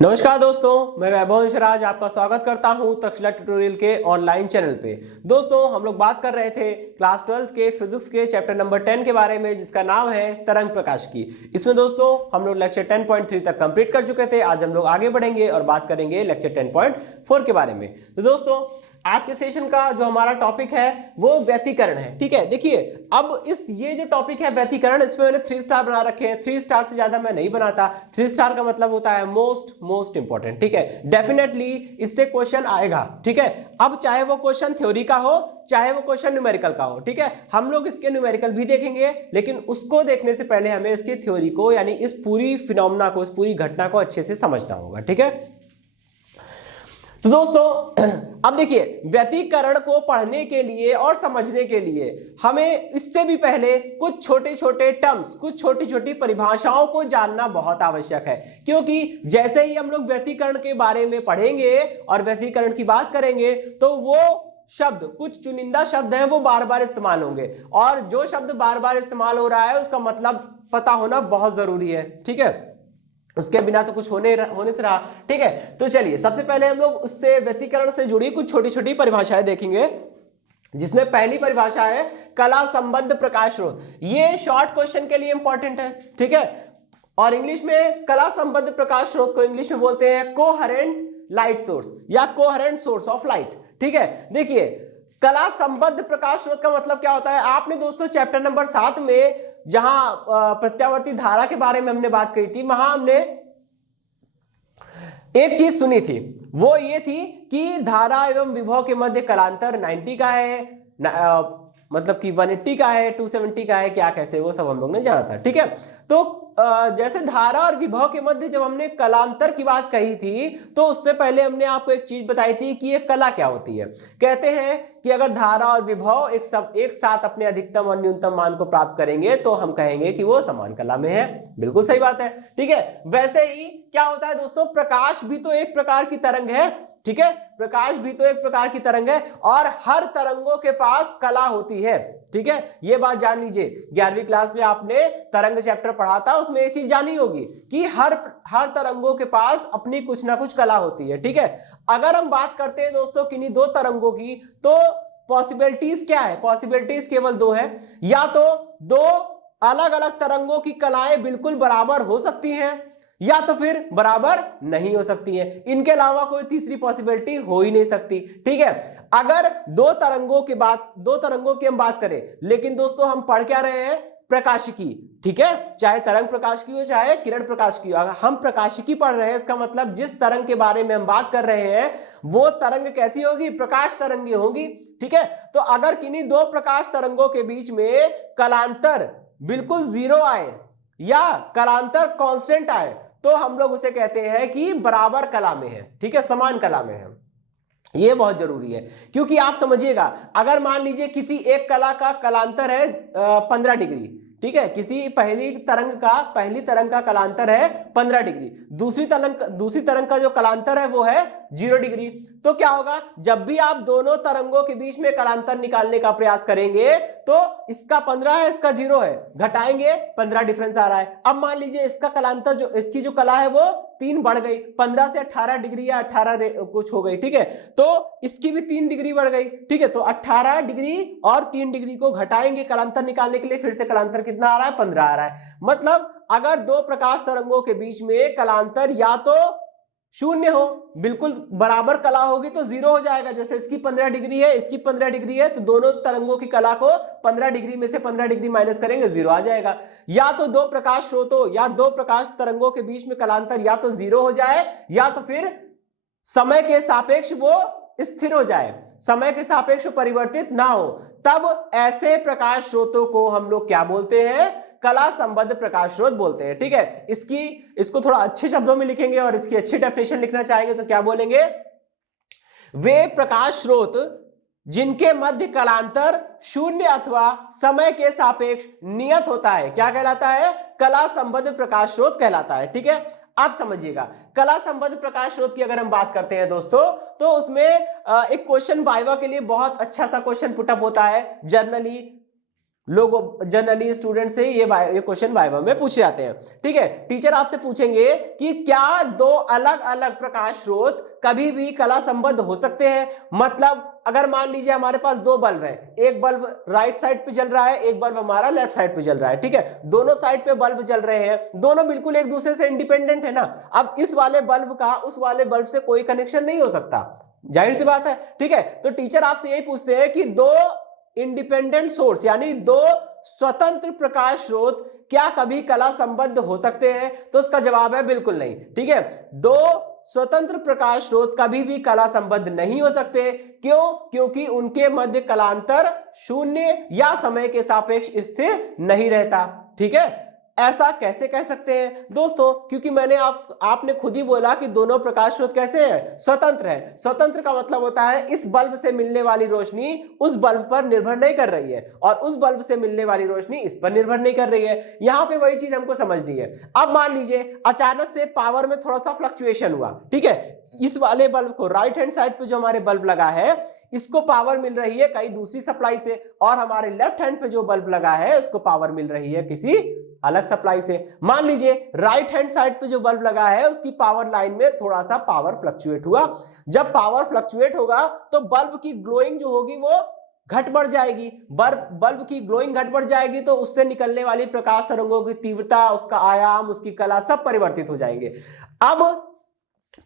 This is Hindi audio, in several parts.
नमस्कार दोस्तों, मैं वैभव हंसराज आपका स्वागत करता हूं तक्षशिला ट्यूटोरियल के ऑनलाइन चैनल पे। दोस्तों, हम लोग बात कर रहे थे क्लास 12 के फिजिक्स के चैप्टर नंबर 10 के बारे में, जिसका नाम है तरंग प्रकाश की। इसमें दोस्तों हम लोग लेक्चर 10.3 तक कंप्लीट कर चुके थे। आज हम लोग आगे बढ़ेंगे और बात करेंगे लेक्चर 10.4 के बारे में। तो दोस्तों, आज के सेशन का जो हमारा टॉपिक है वो व्यतिकरण है। ठीक है, देखिए अब ये जो टॉपिक है व्यतिकरण, इसमें मैंने 3 स्टार बना रखे हैं। 3 स्टार से ज्यादा मैं नहीं बनाता। 3 स्टार का मतलब होता है मोस्ट इंपॉर्टेंट। ठीक है, डेफिनेटली इससे क्वेश्चन आएगा। ठीक है, अब चाहे वो क्वेश्चन थ्योरी का हो चाहे वो क्वेश्चन न्यूमेरिकल का हो। ठीक है, हम लोग इसके न्यूमेरिकल भी देखेंगे, लेकिन उसको देखने से पहले हमें इसकी थ्योरी को, यानी इस पूरी फिनोमेना को, इस पूरी घटना को अच्छे से समझना होगा। ठीक है, तो दोस्तों अब देखिए, व्यतिकरण को पढ़ने के लिए और समझने के लिए हमें इससे भी पहले कुछ छोटे छोटे टर्म्स, कुछ छोटी छोटी परिभाषाओं को जानना बहुत आवश्यक है। क्योंकि जैसे ही हम लोग व्यतिकरण के बारे में पढ़ेंगे और व्यतिकरण की बात करेंगे तो वो शब्द, कुछ चुनिंदा शब्द हैं, वो बार बार इस्तेमाल होंगे, और जो शब्द बार बार इस्तेमाल हो रहा है उसका मतलब पता होना बहुत जरूरी है। ठीक है, उसके बिना तो कुछ होने से रहा। ठीक है, तो चलिए सबसे पहले हम लोग उससे व्यतिकरण से जुड़ी कुछ छोटी छोटी परिभाषाएं देखेंगे, जिसमें पहली परिभाषा है कला संबद्ध प्रकाश स्रोत। ये शॉर्ट क्वेश्चन के लिए इंपॉर्टेंट है। ठीक है, और इंग्लिश में कला संबद्ध प्रकाश स्रोत को इंग्लिश में बोलते हैं कोहेरेंट लाइट सोर्स या कोहेरेंट सोर्स ऑफ लाइट। ठीक है, देखिए कला संबद्ध प्रकाश स्रोत का मतलब क्या होता है। आपने दोस्तों चैप्टर नंबर 7 में जहां प्रत्यावर्ती धारा के बारे में हमने बात करी थी, वहां हमने एक चीज सुनी थी, वो ये थी कि धारा एवं विभव के मध्य कलांतर 90 का है, मतलब कि 180 का है, 270 का है, क्या कैसे, वो सब हम लोग ने जाना था। ठीक है, तो जैसे धारा और विभव के मध्य जब हमने कलांतर की बात कही थी, तो उससे पहले हमने आपको एक चीज बताई थी कि ये कला क्या होती है। कहते हैं कि अगर धारा और विभव एक साथ अपने अधिकतम और न्यूनतम मान को प्राप्त करेंगे तो हम कहेंगे कि वो समान कला में है। बिल्कुल सही बात है। ठीक है, वैसे ही क्या होता है दोस्तों, प्रकाश भी तो एक प्रकार की तरंग है। ठीक है, प्रकाश भी तो एक प्रकार की तरंग है, और हर तरंगों के पास कला होती है। ठीक है, ये बात जान लीजिए। 11वीं क्लास में आपने तरंग चैप्टर पढ़ा था, उसमें ये चीज जानी होगी कि हर तरंगों के पास अपनी कुछ ना कुछ कला होती है। ठीक है, अगर हम बात करते हैं दोस्तों किन्हीं दो तरंगों की, तो पॉसिबिलिटीज क्या है? पॉसिबिलिटीज केवल दो है। या तो दो अलग अलग तरंगों की कलाएं बिल्कुल बराबर हो सकती हैं, या तो फिर बराबर नहीं हो सकती है। इनके अलावा कोई तीसरी पॉसिबिलिटी हो ही नहीं सकती। ठीक है, अगर दो तरंगों की हम बात करें, लेकिन दोस्तों हम पढ़ क्या रहे हैं? प्रकाशिकी। ठीक है, चाहे तरंग प्रकाश की हो चाहे किरण प्रकाश की हो, अगर हम प्रकाशिकी पढ़ रहे हैं, इसका मतलब जिस तरंग के बारे में हम बात कर रहे हैं वो तरंग कैसी होगी? प्रकाश तरंगी होगी। ठीक है, तो अगर किन्हीं दो प्रकाश तरंगों के बीच में कलांतर बिल्कुल 0 आए या कलांतर कांस्टेंट आए, तो हम लोग उसे कहते हैं कि बराबर कला में है। ठीक है, समान कला में है। ये बहुत जरूरी है, क्योंकि आप समझिएगा, अगर मान लीजिए किसी एक कला का कलांतर है 15 डिग्री। ठीक है, किसी पहली तरंग का कलांतर है 15 डिग्री, दूसरी तरंग का जो कलांतर है वो है 0 डिग्री। तो क्या होगा? जब भी आप दोनों तरंगों के बीच में कलांतर निकालने का प्रयास करेंगे तो इसका 15 है, इसका 0 है, घटाएंगे 15 डिफरेंस आ रहा है। अब मान लीजिए इसका कलांतर, इसकी जो कला है वो 3 बढ़ गई, 15 से 18 डिग्री या 18 कुछ हो गई। ठीक है, तो इसकी भी 3 डिग्री बढ़ गई। ठीक है, तो 18 डिग्री और 3 डिग्री को घटाएंगे कलांतर निकालने के लिए, फिर से कलांतर कितना आ रहा है? 15 आ रहा है। मतलब अगर दो प्रकाश तरंगों के बीच में कलांतर या तो 0 हो, बिल्कुल बराबर कला होगी तो 0 हो जाएगा। जैसे इसकी 15 डिग्री है, इसकी 15 डिग्री है, तो दोनों तरंगों की कला को 15 डिग्री में से 15 डिग्री माइनस करेंगे, 0 आ जाएगा। या तो दो प्रकाश स्रोतों या दो प्रकाश तरंगों के बीच में कलांतर या तो 0 हो जाए, या तो फिर समय के सापेक्ष वो स्थिर हो जाए, समय के सापेक्ष परिवर्तित ना हो, तब ऐसे प्रकाश स्रोतों को हम लोग क्या बोलते हैं? कला संबद्ध प्रकाश स्रोत बोलते हैं। ठीक है, इसको थोड़ा अच्छे शब्दों में लिखेंगे और इसकी अच्छी डेफिनेशन लिखना चाहेंगे तो क्या बोलेंगे? वे प्रकाश स्रोत जिनके मध्य कलांतर 0 अथवा समय के सापेक्ष नियत होता है, क्या कहलाता है? कला संबद्ध प्रकाश स्रोत कहलाता है। ठीक है, आप समझिएगा, कला संबद्ध प्रकाश स्रोत की अगर हम बात करते हैं दोस्तों, तो उसमें एक क्वेश्चन वाइवा के लिए बहुत अच्छा सा क्वेश्चन पुटअप होता है जनरली। लोग जनरली स्टूडेंट से ये क्वेश्चन वाइवा में पूछे जाते हैं। ठीक है, टीचर आपसे पूछेंगे कि क्या दो अलग अलग प्रकाश स्रोत कभी भी कला संबद्ध हो सकते हैं। मतलब अगर मान लीजिए हमारे पास दो बल्ब है, एक बल्ब राइट साइड पे जल रहा है, एक बल्ब हमारा लेफ्ट साइड पे जल रहा है। ठीक है, दोनों साइड पे बल्ब जल रहे हैं, दोनों बिल्कुल एक दूसरे से इंडिपेंडेंट है ना। अब इस वाले बल्ब का उस वाले बल्ब से कोई कनेक्शन नहीं हो सकता, जाहिर सी बात है। ठीक है, तो टीचर आपसे यही पूछते हैं कि दो इंडिपेंडेंट सोर्स यानी दो स्वतंत्र प्रकाश स्रोत क्या कभी कला संबद्ध हो सकते हैं, तो उसका जवाब है बिल्कुल नहीं। ठीक है, दो स्वतंत्र प्रकाश स्रोत कभी भी कला संबद्ध नहीं हो सकते। क्यों? क्योंकि उनके मध्य कलांतर शून्य या समय के सापेक्ष स्थिर नहीं रहता। ठीक है, ऐसा कैसे कह सकते हैं दोस्तों? क्योंकि मैंने आपने खुद ही बोला कि दोनों प्रकाश स्रोत कैसे हैं, स्वतंत्र है। स्वतंत्र का मतलब होता है इस बल्ब से मिलने वाली रोशनी उस बल्ब पर निर्भर नहीं कर रही है और उस बल्ब से मिलने वाली रोशनी इस पर निर्भर नहीं कर रही है। यहां पे वही चीज हमको समझनी है। अब मान लीजिए अचानक से पावर में थोड़ा सा फ्लक्चुएशन हुआ। ठीक है, इस वाले बल्ब को राइट हैंड साइड पे जो हमारे बल्ब लगा है इसको पावर मिल रही है कहीं दूसरी सप्लाई से, और हमारे लेफ्ट हैंड पे जो बल्ब लगा है उसको पावर मिल रही है किसी अलग सप्लाई से। मान लीजिए राइट हैंड साइड पे जो बल्ब लगा है उसकी पावर लाइन में थोड़ा सा पावर फ्लक्चुएट हुआ। जब पावर फ्लक्चुएट होगा तो बल्ब की ग्लोइंग जो होगी वो घट बढ़ जाएगी। बल्ब की ग्लोइंग घट बढ़ जाएगी तो उससे निकलने वाली प्रकाश तरंगों की तीव्रता, उसका आयाम, उसकी कला सब परिवर्तित हो जाएंगे। अब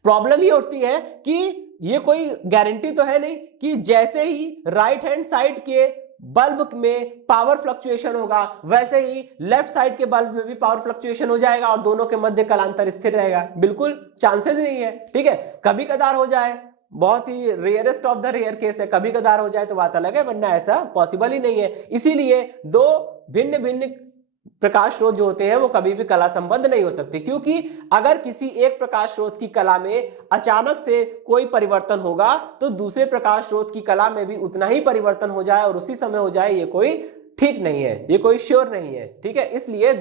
प्रॉब्लम ये उठती है कि ये कोई गारंटी तो है नहीं कि जैसे ही राइट हैंड साइड के बल्ब में पावर फ्लक्चुएशन होगा वैसे ही लेफ्ट साइड के बल्ब में भी पावर फ्लक्चुएशन हो जाएगा और दोनों के मध्य कलांतर स्थिर रहेगा। बिल्कुल चांसेस नहीं है। ठीक है, कभी कदार हो जाए, बहुत ही rarest of the rare case है, कभी कदार हो जाए तो बात अलग है, वरना ऐसा पॉसिबल ही नहीं है। इसीलिए दो भिन्न भिन्न प्रकाश स्रोत जो होते हैं वो कभी भी कला संबद्ध नहीं हो सकते, क्योंकि अगर किसी एक प्रकाश स्रोत की कला में अचानक से कोई परिवर्तन होगा तो दूसरे प्रकाश स्रोत की कला में भी उतना ही परिवर्तन हो जाए और उसी समय हो जाए, ये कोई ठीक नहीं है, ये कोई श्योर नहीं है। ठीक है, इसलिए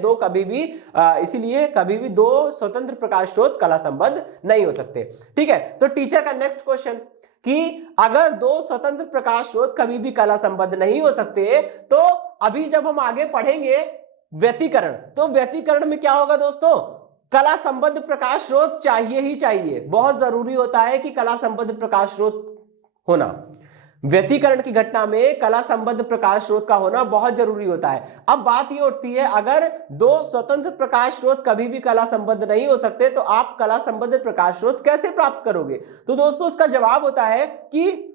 कभी भी दो स्वतंत्र प्रकाश स्रोत कला संबद्ध नहीं हो सकते। ठीक है, तो टीचर का नेक्स्ट क्वेश्चन कि अगर दो स्वतंत्र प्रकाश स्रोत कभी भी कला संबद्ध नहीं हो सकते तो अभी जब हम आगे पढ़ेंगे व्यतिकरण, तो व्यतिकरण में क्या होगा दोस्तों? कला संबद्ध प्रकाश स्रोत चाहिए ही चाहिए, बहुत जरूरी होता है कि कला संबद्ध प्रकाश स्रोत होना। व्यतिकरण की घटना में कला संबद्ध प्रकाश स्रोत का होना बहुत जरूरी होता है। अब बात ये उठती है, अगर दो स्वतंत्र प्रकाश स्रोत कभी भी कला संबद्ध नहीं हो सकते तो आप कला संबद्ध प्रकाश स्रोत कैसे प्राप्त करोगे? तो दोस्तों उसका जवाब होता है कि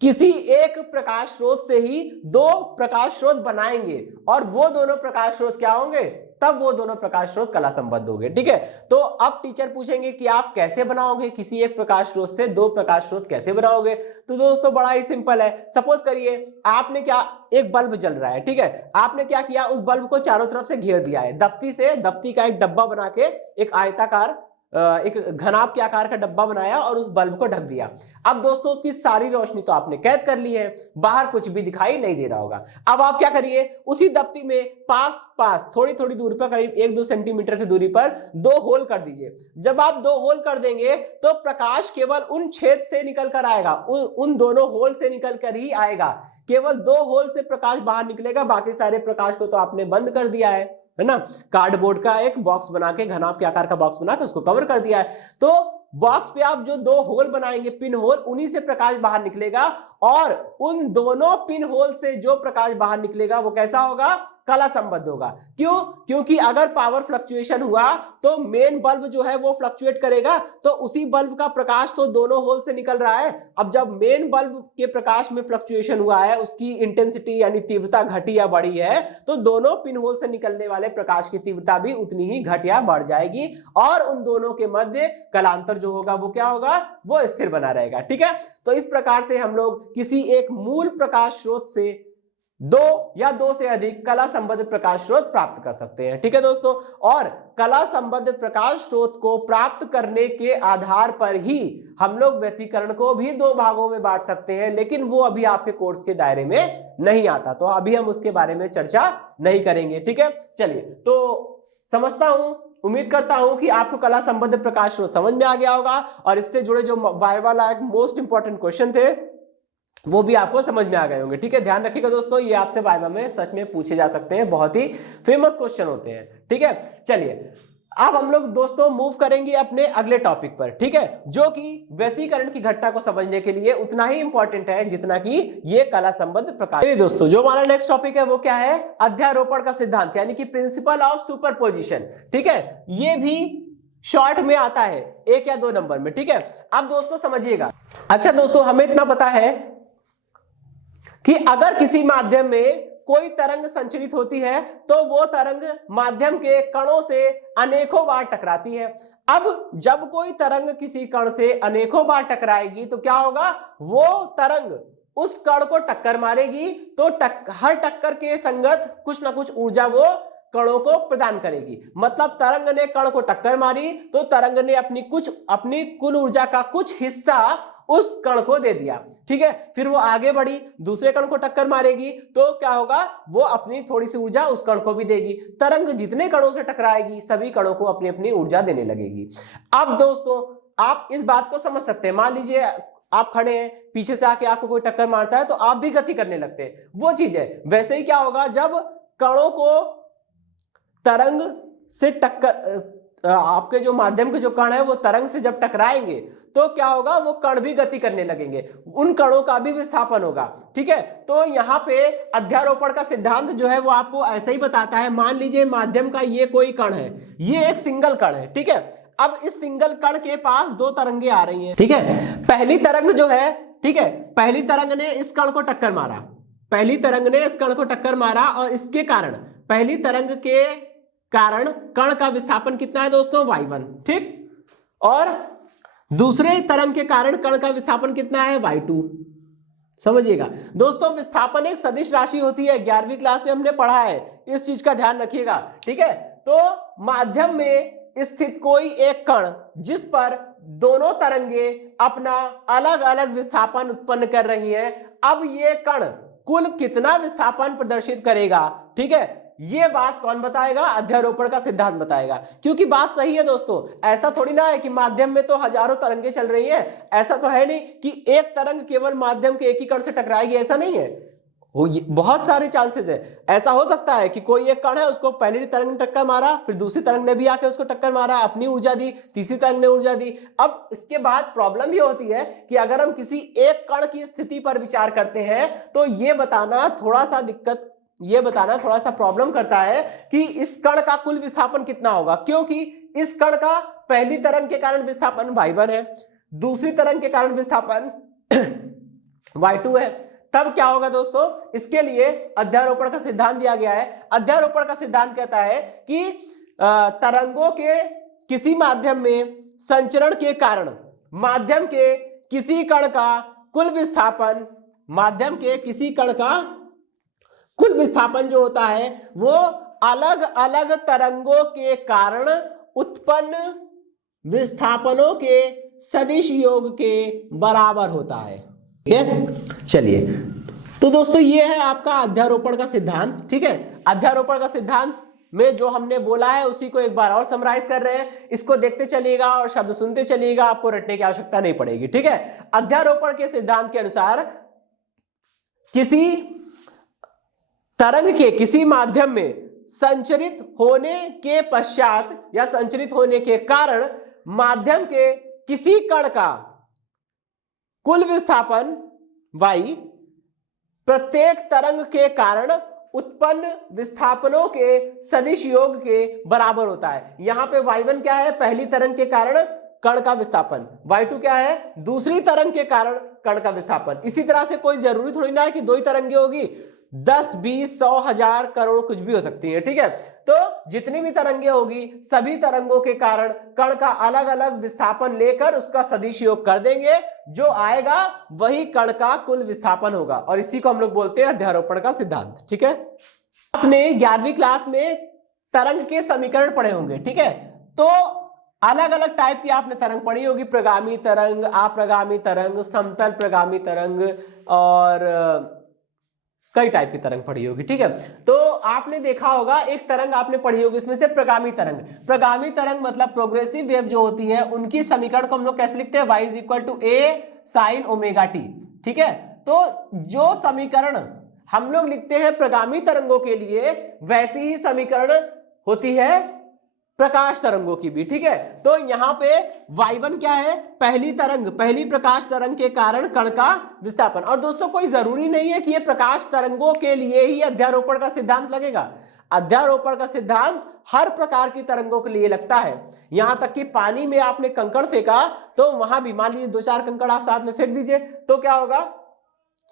किसी एक प्रकाश स्रोत से ही दो प्रकाश स्रोत बनाएंगे और वो दोनों प्रकाश स्रोत क्या होंगे? तब वो दोनों प्रकाश स्रोत कला संबद्ध होंगे। ठीक है, तो अब टीचर पूछेंगे कि आप कैसे बनाओगे, किसी एक प्रकाश स्रोत से दो प्रकाश स्रोत कैसे बनाओगे? तो दोस्तों बड़ा ही सिंपल है। सपोज करिए आपने क्या, एक बल्ब जल रहा है। ठीक है, आपने क्या किया, उस बल्ब को चारों तरफ से घेर दिया है, दफ्ती का एक डब्बा बना के एक आयताकार एक घनाभ के आकार का डब्बा बनाया और उस बल्ब को ढक दिया। अब दोस्तों उसकी सारी रोशनी तो आपने कैद कर ली है, बाहर कुछ भी दिखाई नहीं दे रहा होगा। अब आप क्या करिए, उसी दफ्ती में पास थोड़ी थोड़ी दूरी पर, करीब 1-2 सेंटीमीटर की दूरी पर दो होल कर दीजिए। जब आप दो होल कर देंगे तो प्रकाश केवल उन छेद से निकल कर आएगा, उन दोनों होल से निकल कर ही आएगा। केवल दो होल से प्रकाश बाहर निकलेगा, बाकी सारे प्रकाश को तो आपने बंद कर दिया है ना। कार्डबोर्ड का एक बॉक्स बना के, घनाभ के आकार का बॉक्स बना के उसको कवर कर दिया है। तो बॉक्स पे आप जो दो होल बनाएंगे, पिन होल, उन्हीं से प्रकाश बाहर निकलेगा और उन दोनों पिन होल से जो प्रकाश बाहर निकलेगा वो कैसा होगा? कला संबद्ध होगा। क्यों? क्योंकि अगर पावर फ्लक्चुएशन हुआ तो मेन बल्ब जो है वो फ्लक्चुएट करेगा, तो उसी बल्ब का प्रकाश तो दोनों होल से निकल रहा है। अब जब मेन बल्ब के प्रकाश में फ्लक्चुएशन हुआ है, उसकी इंटेंसिटी यानी तीव्रता घटी या बढ़ी है, तो दोनों पिन होल से निकलने वाले प्रकाश की तीव्रता भी उतनी ही घट या बढ़ जाएगी और उन दोनों के मध्य कलांतर जो होगा वो क्या होगा? वो स्थिर बना रहेगा। ठीक है, तो इस प्रकार से हम लोग किसी एक मूल प्रकाश स्रोत से दो या दो से अधिक कला संबद्ध प्रकाश स्रोत प्राप्त कर सकते हैं। ठीक है दोस्तों, और कला संबद्ध प्रकाश स्रोत को प्राप्त करने के आधार पर ही हम लोग व्यतिकरण को भी दो भागों में बांट सकते हैं, लेकिन वो अभी आपके कोर्स के दायरे में नहीं आता, तो अभी हम उसके बारे में चर्चा नहीं करेंगे। ठीक है, चलिए, तो समझता हूं, उम्मीद करता हूं कि आपको कला संबद्ध प्रकाश स्रोत समझ में आ गया होगा और इससे जुड़े जो वाइवा लायक मोस्ट इंपॉर्टेंट क्वेश्चन थे वो भी आपको समझ में आ गए होंगे। ठीक है, ध्यान रखिएगा दोस्तों, ये आपसे वाइवा में सच में पूछे जा सकते हैं, बहुत ही फेमस क्वेश्चन होते हैं। ठीक है, चलिए अब हम लोग दोस्तों मूव करेंगे अपने अगले टॉपिक पर। ठीक है, जो कि व्यतिकरण की घटना को समझने के लिए उतना ही इंपॉर्टेंट है जितना कि ये कला संबंध प्रकार। चलिए दोस्तों, जो हमारा नेक्स्ट टॉपिक है वो क्या है, अध्यारोपण का सिद्धांत, यानी कि प्रिंसिपल ऑफ सुपरपोजिशन। ठीक है, ये भी शॉर्ट में आता है 1 या 2 नंबर में। ठीक है, अब दोस्तों समझिएगा। अच्छा दोस्तों, हमें इतना पता है कि अगर किसी माध्यम में कोई तरंग संचरित होती है तो वो तरंग माध्यम के कणों से अनेकों बार टकराती है। अब जब कोई तरंग किसी कण से अनेकों बार टकराएगी तो क्या होगा, वो तरंग उस कण को टक्कर मारेगी, तो हर टक्कर के संगत कुछ ना कुछ ऊर्जा वो कणों को प्रदान करेगी। मतलब तरंग ने कण को टक्कर मारी तो तरंग ने अपनी कुल ऊर्जा का कुछ हिस्सा उस कण को दे दिया। ठीक है, फिर वो आगे बढ़ी, दूसरे कण को टक्कर मारेगी तो क्या होगा, वो अपनी थोड़ी सी ऊर्जा उस कण को भी देगी। तरंग जितने कणों से टकराएगी सभी कणों को अपनी अपनी ऊर्जा देने लगेगी। अब दोस्तों आप इस बात को समझ सकते हैं, मान लीजिए आप खड़े हैं, पीछे से आके आपको कोई टक्कर मारता है तो आप भी गति करने लगते हैं, वो चीज है। वैसे ही क्या होगा, जब कणों को तरंग से टक्कर, आपके जो माध्यम के जो कण है वो तरंग से जब टकराएंगे तो क्या होगा, वो कण भी गति करने लगेंगे, उन कणों का भी विस्थापन होगा। ठीक है, तो यहाँ पे अध्यारोपण का सिद्धांत जो है वो आपको ऐसे ही बताता है। मान लीजिए माध्यम का ये कोई कण है, ये एक सिंगल कण है। ठीक है, अब इस सिंगल कण के पास 2 तरंगे आ रही हैं। ठीक है, पहली तरंग जो है, ठीक है, पहली तरंग ने इस कण को टक्कर मारा, पहली तरंग ने इस कण को टक्कर मारा और इसके कारण, पहली तरंग के कारण कण का विस्थापन कितना है दोस्तों, y1। ठीक, और दूसरे तरंग के कारण कण का विस्थापन कितना है, y2। समझिएगा दोस्तों, विस्थापन एक सदिश राशि होती है, 11वीं क्लास में हमने पढ़ा है, इस चीज का ध्यान रखिएगा। ठीक है, तो माध्यम में स्थित कोई एक कण जिस पर दोनों तरंगे अपना अलग अलग विस्थापन उत्पन्न कर रही हैं, अब ये कण कुल कितना विस्थापन प्रदर्शित करेगा, ठीक है, ये बात कौन बताएगा, अध्यारोपण का सिद्धांत बताएगा। क्योंकि बात सही है दोस्तों, ऐसा थोड़ी ना है कि माध्यम में तो हजारों तरंगे चल रही हैं, ऐसा तो है नहीं कि एक तरंग केवल माध्यम के एक ही कण से टकराएगी, ऐसा नहीं है। बहुत सारे चांसेस है, ऐसा हो सकता है कि कोई एक कण है, उसको पहली तरंग ने टक्कर मारा, फिर दूसरी तरंग ने भी आके उसको टक्कर मारा, अपनी ऊर्जा दी, तीसरी तरंग ने ऊर्जा दी। अब इसके बाद प्रॉब्लम ये होती है कि अगर हम किसी एक कण की स्थिति पर विचार करते हैं तो ये बताना थोड़ा सा प्रॉब्लम करता है कि इस कण का कुल विस्थापन कितना होगा, क्योंकि इस कण का पहली तरंग के कारण विस्थापन y1 है, दूसरी तरंग के कारण विस्थापन y2 है। तब क्या होगा दोस्तों, इसके लिए अध्यारोपण का सिद्धांत दिया गया है। अध्यारोपण का सिद्धांत कहता है कि तरंगों के किसी माध्यम में संचरण के कारण माध्यम के किसी कण का कुल विस्थापन, माध्यम के किसी कण का कुल विस्थापन जो होता है वो अलग अलग तरंगों के कारण उत्पन्न विस्थापनों के सदिश योग के बराबर होता है। ठीक है, चलिए तो दोस्तों ये है आपका अध्यारोपण का सिद्धांत। ठीक है, अध्यारोपण का सिद्धांत में जो हमने बोला है उसी को एक बार और समराइज कर रहे हैं, इसको देखते चलिएगा और शब्द सुनते चलिएगा, आपको रटने की आवश्यकता नहीं पड़ेगी। ठीक है, अध्यारोपण के सिद्धांत के अनुसार किसी तरंग के किसी माध्यम में संचरित होने के पश्चात या संचरित होने के कारण माध्यम के किसी कण का कुल विस्थापन y प्रत्येक तरंग के कारण उत्पन्न विस्थापनों के सदिश योग के बराबर होता है। यहां पे y1 क्या है, पहली तरंग के कारण कण का विस्थापन, y2 क्या है, दूसरी तरंग के कारण कण का विस्थापन। इसी तरह से कोई जरूरी थोड़ी ना है कि 2 ही तरंगे होगी, 10, 20, 100, 1000, करोड़ कुछ भी हो सकती है। ठीक है, तो जितनी भी तरंगे होगी सभी तरंगों के कारण कण का अलग अलग विस्थापन लेकर उसका सदिश योग कर देंगे, जो आएगा वही कण का कुल विस्थापन होगा, और इसी को हम लोग बोलते हैं अध्यारोपण का सिद्धांत। ठीक है, आपने 11वीं क्लास में तरंग के समीकरण पढ़े होंगे। ठीक है, तो अलग अलग टाइप की आपने तरंग पढ़ी होगी, प्रगामी तरंग, अप्रगामी तरंग, समतल प्रगामी तरंग और कई टाइप की तरंग पढ़ी होगी। ठीक है, तो आपने देखा होगा एक तरंग आपने पढ़ी होगी, इसमें से प्रगामी तरंग। प्रगामी तरंग मतलब प्रोग्रेसिव वेव जो होती है उनकी समीकरण को हम लोग कैसे लिखते हैं, y = a sin ω t। ठीक है, तो जो समीकरण हम लोग लिखते हैं प्रगामी तरंगों के लिए, वैसी ही समीकरण होती है प्रकाश तरंगों की भी। ठीक है, तो यहां पे y1 क्या है, पहली तरंग, पहली प्रकाश तरंग के कारण कण का विस्थापन। और दोस्तों कोई जरूरी नहीं है कि ये प्रकाश तरंगों के लिए ही अध्यारोपण का सिद्धांत लगेगा। अध्यारोपण का सिद्धांत हर प्रकार की तरंगों के लिए लगता है। यहां तक कि पानी में आपने कंकड़ फेंका तो वहां भी मान लीजिए 2-4 कंकड़ आप साथ में फेंक दीजिए, तो क्या होगा,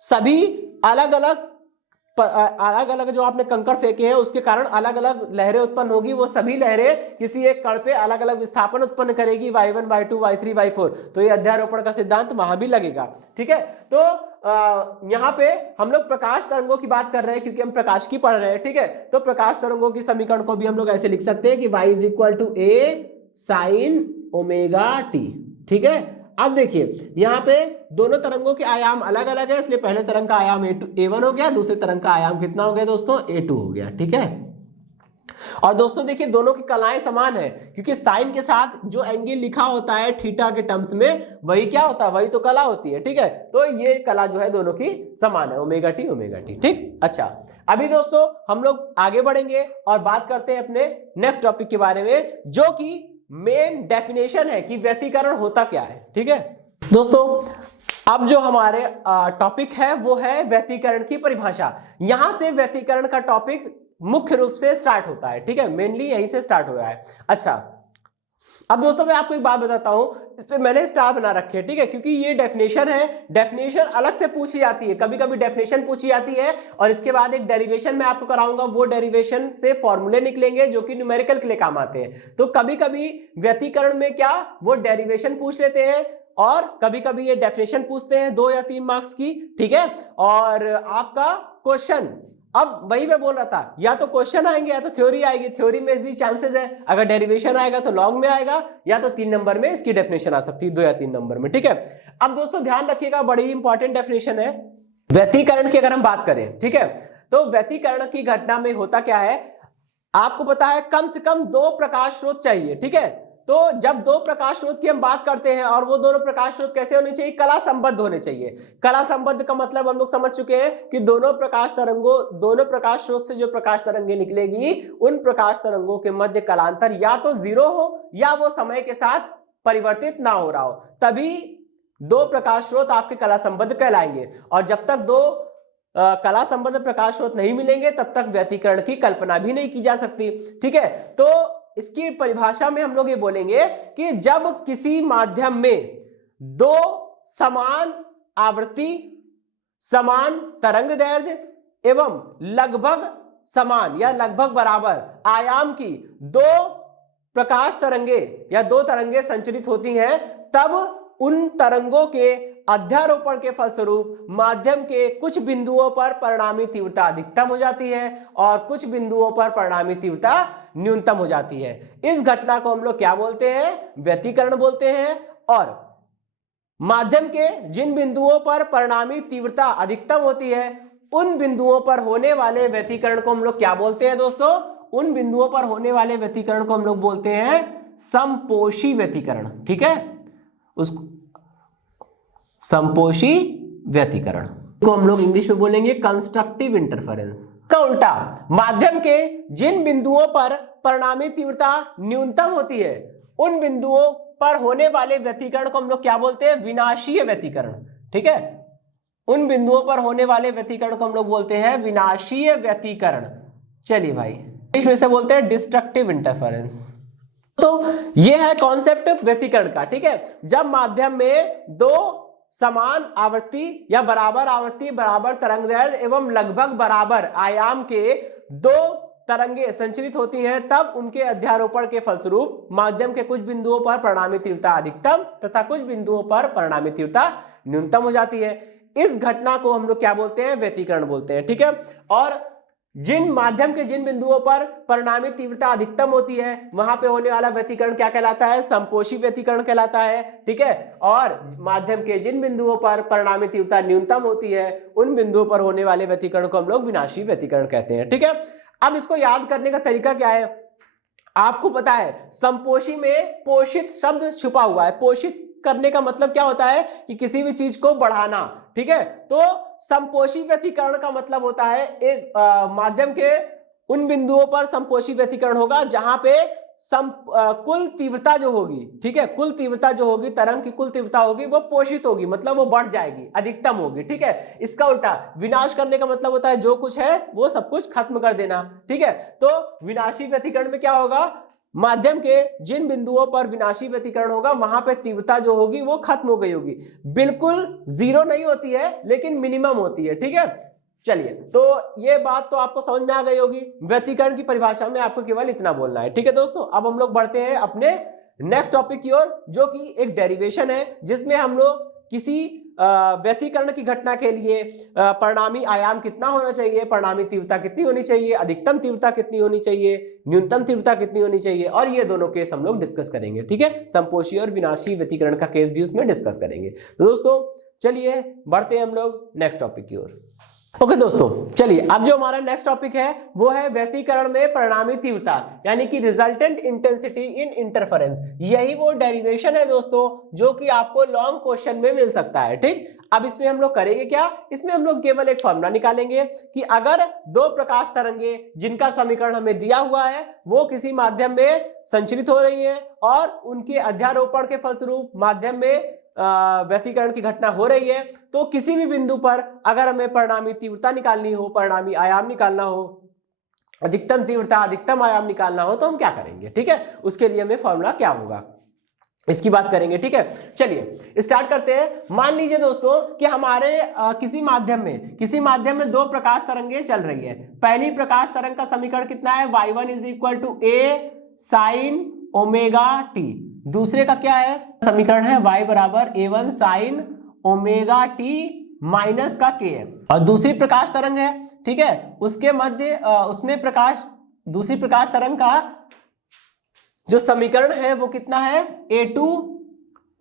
सभी अलग अलग जो आपने कंकड़ फेंके हैं उसके कारण अलग अलग लहरें उत्पन्न होगी। वो सभी लहरें किसी एक कण पे अलग अलग विस्थापन उत्पन्न करेगी, y1, y2, y3, y4। तो ये अध्यारोपण का सिद्धांत वहां भी लगेगा। ठीक है, तो यहां पे हम लोग प्रकाश तरंगों की बात कर रहे हैं क्योंकि हम प्रकाश की पढ़ रहे हैं। ठीक है, तो प्रकाश तरंगों की समीकरण को भी हम लोग ऐसे लिख सकते हैं कि y = a sin ωt। ठीक है, अब देखिए यहां पे दोनों तरंगों के आयाम अलग अलग है, इसलिए पहले तरंग का आयाम a1 हो गया, दूसरे तरंग का आयाम कितना हो गया दोस्तों, a2 हो गया। ठीक है, और दोस्तों देखिए दोनों की कलाएं समान है क्योंकि साइन के साथ जो एंगल लिखा होता है थीटा के टर्म्स में, वही क्या होता है, वही तो कला होती है। ठीक है, तो ये कला जो है दोनों की समान है, ωt। ठीक, अच्छा अभी दोस्तों हम लोग आगे बढ़ेंगे और बात करते हैं अपने नेक्स्ट टॉपिक के बारे में, जो कि मेन डेफिनेशन है कि व्यतिकरण होता क्या है। ठीक है दोस्तों, अब जो हमारे टॉपिक है वो है व्यतिकरण की परिभाषा। यहां से व्यतिकरण का टॉपिक मुख्य रूप से स्टार्ट होता है। ठीक है, मेनली यहीं से स्टार्ट हो रहा है। अच्छा, अब दोस्तों मैं आपको एक बात बताता हूं, इस पे मैंने स्टार बना रखे है। ठीक है, क्योंकि ये डेफिनेशन है, डेफिनेशन अलग से पूछी जाती है, कभी कभी डेफिनेशन पूछी जाती है और इसके बाद एक डेरिवेशन मैं आपको कराऊंगा, वो डेरिवेशन से फॉर्मूले निकलेंगे जो कि न्यूमेरिकल के लिए काम आते हैं। तो कभी कभी व्यतिकरण में क्या वो डेरिवेशन पूछ लेते हैं और कभी कभी ये डेफिनेशन पूछते हैं 2 या 3 मार्क्स की। ठीक है, और आपका क्वेश्चन, अब वही मैं बोल रहा था, या तो क्वेश्चन आएंगे या तो थ्योरी आएगी। थ्योरी में भी चांसेस है, अगर डेरिवेशन आएगा तो लॉन्ग में आएगा, या तो 3 नंबर में इसकी डेफिनेशन आ सकती है, 2 या 3 नंबर में। ठीक है, अब दोस्तों ध्यान रखिएगा, बड़ी इंपॉर्टेंट डेफिनेशन है व्यतिकरण की। अगर हम बात करें, ठीक है, तो व्यतिकरण की घटना में होता क्या है, आपको पता है कम से कम 2 प्रकाश स्रोत चाहिए। ठीक है, तो जब 2 प्रकाश स्रोत की हम बात करते हैं, और वो दोनों प्रकाश स्रोत कैसे होने चाहिए, कला संबद्ध होने चाहिए। कला संबद्ध का मतलब हम लोग समझ चुके हैं कि दोनों प्रकाश स्रोत से जो प्रकाश तरंगे निकलेगी, उन प्रकाश तरंगों के मध्य कलांतर या तो 0 हो या वो समय के साथ परिवर्तित ना हो रहा हो, तभी 2 प्रकाश स्रोत आपके कला संबद्ध कहलाएंगे। और जब तक 2 कला संबद्ध प्रकाश स्रोत नहीं मिलेंगे तब तक व्यतिकरण की कल्पना भी नहीं की जा सकती। ठीक है, तो इसकी परिभाषा में हम लोग ये बोलेंगे कि जब किसी माध्यम में 2 समान आवृत्ति, समान तरंग दैर्ध्य एवं लगभग समान या लगभग बराबर आयाम की 2 प्रकाश तरंगे या 2 तरंगे संचरित होती हैं, तब उन तरंगों के अध्यारोपण के फलस्वरूप माध्यम के कुछ बिंदुओं पर परिणामी तीव्रता अधिकतम हो जाती है और कुछ बिंदुओं पर परिणामी तीव्रता न्यूनतम हो जाती है। इस घटना को हम लोग क्या बोलते हैं, व्यतिकरण बोलते हैं। और माध्यम के जिन बिंदुओं पर परिणामी तीव्रता अधिकतम होती है, उन बिंदुओं पर होने वाले व्यतिकरण को हम लोग क्या बोलते हैं दोस्तों, उन बिंदुओं पर होने वाले व्यतिकरण को हम लोग बोलते हैं समपोषी व्यतिकरण। ठीक है, उसको समपोषी व्यतिकरण को हम लोग इंग्लिश में बोलेंगे कंस्ट्रक्टिव इंटरफेरेंस। का उल्टा, माध्यम के जिन बिंदुओं पर परिणामी तीव्रता न्यूनतम होती है, उन बिंदुओं पर होने वाले व्यतिकरण को हम लोग क्या बोलते हैं, विनाशीय व्यतिकरण। ठीक है, उन बिंदुओं पर होने वाले व्यतिकरण को हम लोग बोलते हैं विनाशीय व्यतिकरण। चलिए भाई, इंग्लिश में से बोलते हैं डिस्ट्रक्टिव इंटरफेरेंस। तो ये है कॉन्सेप्ट व्यतिकरण का। ठीक है, जब माध्यम में 2 समान आवृत्ति या बराबर आवृत्ति, बराबर तरंगदैर्ध्य एवं लगभग बराबर आयाम के 2 तरंगे संचरित होती हैं, तब उनके अध्यारोपण के फलस्वरूप माध्यम के कुछ बिंदुओं पर परिणामी तीव्रता अधिकतम तथा कुछ बिंदुओं पर परिणामी तीव्रता न्यूनतम हो जाती है। इस घटना को हम लोग क्या बोलते हैं, व्यतिकरण बोलते हैं। ठीक है, और जिन माध्यम के जिन बिंदुओं पर परिणामी तीव्रता अधिकतम होती है, वहां पे होने वाला व्यतिकरण क्या कहलाता है, समपोषी व्यतिकरण कहलाता है। ठीक है, और माध्यम के जिन बिंदुओं पर परिणामी तीव्रता न्यूनतम होती है, उन बिंदुओं पर होने वाले व्यतिकरण को हम लोग विनाशी व्यतिकरण कहते हैं। ठीक है, अब इसको याद करने का तरीका क्या है, आपको पता है समपोषी में पोषित शब्द छुपा हुआ है। पोषित करने का मतलब क्या होता है कि किसी भी चीज को बढ़ाना, ठीक है। तो समपोषी व्यतिकरण का मतलब होता है एक माध्यम के उन बिंदुओं पर समपोषी व्यतिकरण होगा जहां पे कुल तीव्रता जो होगी, ठीक है, कुल तीव्रता जो होगी, तरंग की कुल तीव्रता होगी वो पोषित होगी, मतलब वो बढ़ जाएगी, अधिकतम होगी, ठीक है। इसका उल्टा विनाश करने का मतलब होता है जो कुछ है वो सब कुछ खत्म कर देना, ठीक है। तो विनाशी व्यतिकरण में क्या होगा, माध्यम के जिन बिंदुओं पर विनाशी व्यतिकरण होगा वहां पे तीव्रता जो होगी वो खत्म हो गई होगी, बिल्कुल जीरो नहीं होती है लेकिन मिनिमम होती है, ठीक है। चलिए, तो ये बात तो आपको समझ में आ गई होगी। व्यतिकरण की परिभाषा में आपको केवल इतना बोलना है, ठीक है दोस्तों। अब हम लोग बढ़ते हैं अपने नेक्स्ट टॉपिक की ओर, जो कि एक डेरिवेशन है जिसमें हम लोग किसी व्यतिकरण की घटना के लिए परिणामी आयाम कितना होना चाहिए, परिणामी तीव्रता कितनी होनी चाहिए, अधिकतम तीव्रता कितनी होनी चाहिए, न्यूनतम तीव्रता कितनी होनी चाहिए, और ये दोनों केस हम लोग डिस्कस करेंगे, ठीक है। समपोषी और विनाशी व्यतिकरण का केस भी उसमें डिस्कस करेंगे। तो दोस्तों चलिए बढ़ते हैं हम लोग नेक्स्ट टॉपिक की ओर। ओके दोस्तों, चलिए अब जो हमारा नेक्स्ट टॉपिक है वो है व्यतिकरण में परिणामी तीव्रता, यानी कि रिजल्टेंट इंटेंसिटी इन इंटरफेरेंस। यही वो डेरिवेशन है दोस्तों जो कि आपको लॉन्ग क्वेश्चन में मिल सकता है, ठीक। अब इसमें हम लोग करेंगे क्या, इसमें हम लोग केवल एक फॉर्मूला निकालेंगे कि अगर दो प्रकाश तरंगे जिनका समीकरण हमें दिया हुआ है वो किसी माध्यम में संचरित हो रही है और उनके अध्यारोपण के फलस्वरूप माध्यम में व्यतिकरण की घटना हो रही है, तो किसी भी बिंदु पर अगर हमें परिणामी तीव्रता निकालनी हो, परिणामी आयाम निकालना हो, अधिकतम तीव्रता अधिकतम आयाम निकालना हो, तो हम क्या करेंगे, ठीक है। उसके लिए हमें फॉर्मूला क्या होगा इसकी बात करेंगे, ठीक है। चलिए स्टार्ट करते हैं। मान लीजिए दोस्तों कि हमारे किसी माध्यम में दो प्रकाश तरंगे चल रही है। पहली प्रकाश तरंग का समीकरण कितना है, y1 = a sin omega T. दूसरे का क्या है समीकरण है, y = a1 sin omega T minus का kx। और दूसरी प्रकाश तरंग है, ठीक है, उसके मध्य उसमें दूसरी प्रकाश तरंग का जो समीकरण है वो कितना है, y2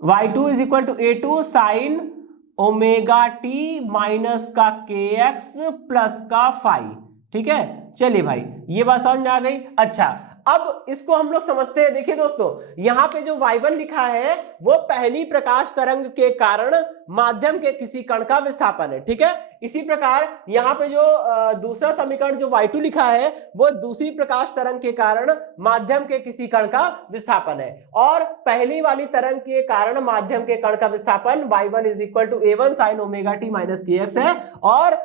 = a2 sin omega T minus का kx प्लस का फाई, ठीक है। चलिए भाई ये बात समझ में आ गई। अच्छा, अब इसको हम लोग समझते हैं। देखिए दोस्तों, यहां पे जो y1 लिखा है वो पहली प्रकाश तरंग के कारण माध्यम के किसी कण का विस्थापन है, ठीक है। इसी प्रकार यहां पे जो दूसरा समीकरण जो y2 लिखा है वो दूसरी प्रकाश तरंग के कारण माध्यम के किसी कण का विस्थापन है, और पहली वाली तरंग के कारण माध्यम के कण का विस्थापन y1 = a1 sin omega T minus kx है, और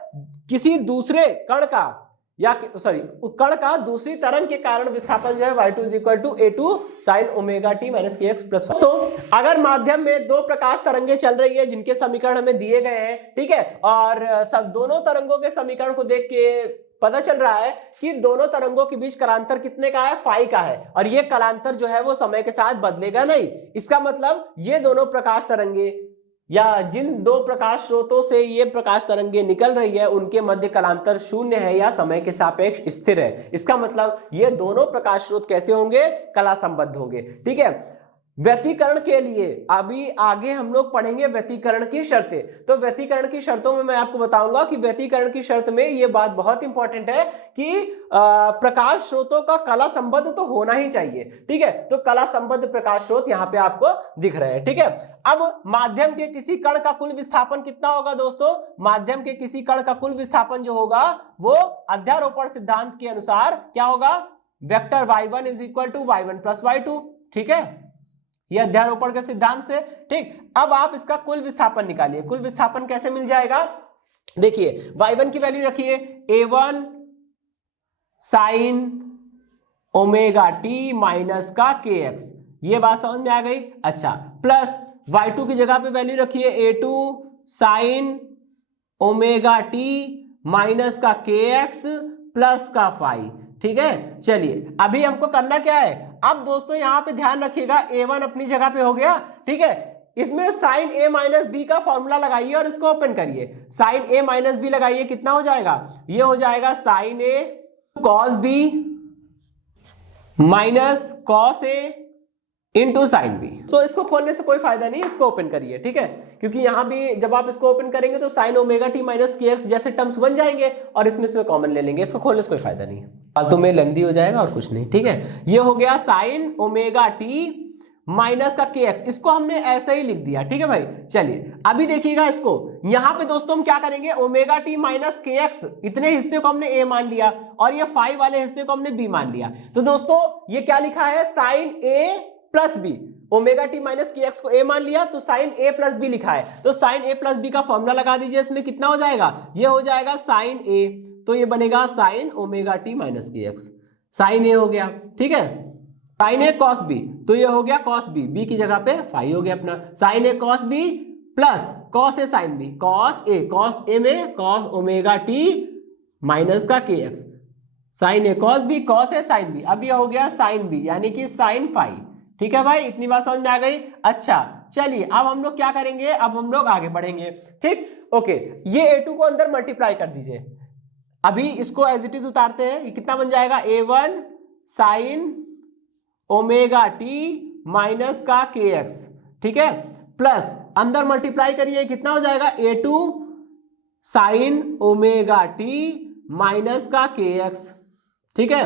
किसी दूसरे कण का कण का दूसरी तरंग के कारण विस्थापन जो है y2 = a2 sin omega T minus kx plus. तो अगर माध्यम में दो प्रकाश तरंगे चल रही है जिनके समीकरण हमें दिए गए हैं, ठीक है, और सब दोनों तरंगों के समीकरण को देख के पता चल रहा है कि दोनों तरंगों के बीच कलांतर कितने का है, फाई का है, और ये कलांतर जो है वो समय के साथ बदलेगा नहीं। इसका मतलब ये दोनों प्रकाश तरंगे या जिन दो प्रकाश स्रोतों से ये प्रकाश तरंगे निकल रही है उनके मध्य कलांतर शून्य है या समय के सापेक्ष स्थिर है। इसका मतलब ये दोनों प्रकाश स्रोत कैसे होंगे, कला संबद्ध होंगे, ठीक है। व्यतिकरण के लिए अभी आगे हम लोग पढ़ेंगे व्यतिकरण की शर्तें। तो व्यतिकरण की शर्तों में मैं आपको बताऊंगा कि व्यतिकरण की शर्त में ये बात बहुत इंपॉर्टेंट है कि प्रकाश स्रोतों का कला संबद्ध तो होना ही चाहिए, ठीक है। तो कला संबद्ध प्रकाश स्रोत यहाँ पे आपको दिख रहे हैं, ठीक है। अब माध्यम के किसी कण का कुल विस्थापन कितना होगा दोस्तों, माध्यम के किसी कण का कुल विस्थापन जो होगा वो अध्यारोपण सिद्धांत के अनुसार क्या होगा, वेक्टर y1 = y1 + y2, ठीक है, ये अध्यारोपण के सिद्धांत से, ठीक। अब आप इसका कुल विस्थापन निकालिए। कुल विस्थापन कैसे मिल जाएगा, देखिए y1 की वैल्यू रखिए a1 sin omega T minus का kx, ये बात समझ में आ गई। अच्छा, प्लस y2 की जगह पे वैल्यू रखिए a2 sin omega T minus का kx प्लस का फाई, ठीक है। चलिए अभी हमको करना क्या है, अब दोस्तों यहां पे ध्यान रखिएगा a1 अपनी जगह पे हो गया, ठीक है। इसमें sin a माइनस बी का फॉर्मूला लगाइए और इसको ओपन करिए। sin a माइनस बी लगाइए, कितना हो जाएगा, ये हो जाएगा sin a cos b minus cos a into sine B. तो इसको खोलने से कोई फायदा नहीं, इसको ओपन करिए, ठीक है, क्योंकि यहां भी जब आप इसको ओपन करेंगे तो sign omega T minus kx जैसे टर्म्स बन जाएंगे और इसमें कॉमन ले लेंगे। इसको खोलने से कोई फायदा नहीं है, फालतू में लेंदी हो जाएगा और कुछ नहीं, ठीक है। ये हो गया साइन ओमेगा टी माइनस का के एक्स, इसको हमने ऐसे ही लिख दिया, ठीक है भाई। चलिए अभी देखिएगा इसको, यहां पे दोस्तों हम क्या करेंगे, ओमेगा टी माइनस के एक्स, इतने हिस्से को हमने ए मान लिया और ये 5 वाले हिस्से को हमने बी मान लिया। तो दोस्तों ये क्या लिखा है, sine A plus B, omega T minus के एक्स को ए मान लिया तो साइन ए प्लस बी लिखा है, तो साइन ए प्लस बी का फॉर्मूला लगा दीजिए, इसमें कितना हो जाएगा, ये हो जाएगा साइन ए, तो ये बनेगा साइन ओमेगा टी माइनस के एक्स, साइन ए हो गया, ठीक है। साइन ए कॉस बी, तो ये हो गया कॉस बी, बी की जगह पे 5 हो गया अपना, sign A cos B plus cos A sine B, cos A में कॉस ओमेगा टी माइनस का के x, sign A cos B, cos A sine B, अब ये हो गया साइन बी यानी कि साइन 5, ठीक है भाई, इतनी बात समझ में आ गई। अच्छा चलिए अब हम लोग क्या करेंगे, अब हम लोग आगे बढ़ेंगे, ठीक, ओके। ये a2 को अंदर मल्टीप्लाई कर दीजिए, अभी इसको एज इट इज उतारते हैं, ये कितना बन जाएगा, a1 sign omega T minus का के एक्स, ठीक है, प्लस अंदर मल्टीप्लाई करिए, कितना हो जाएगा, a2 sign omega T minus का के एक्स, ठीक है,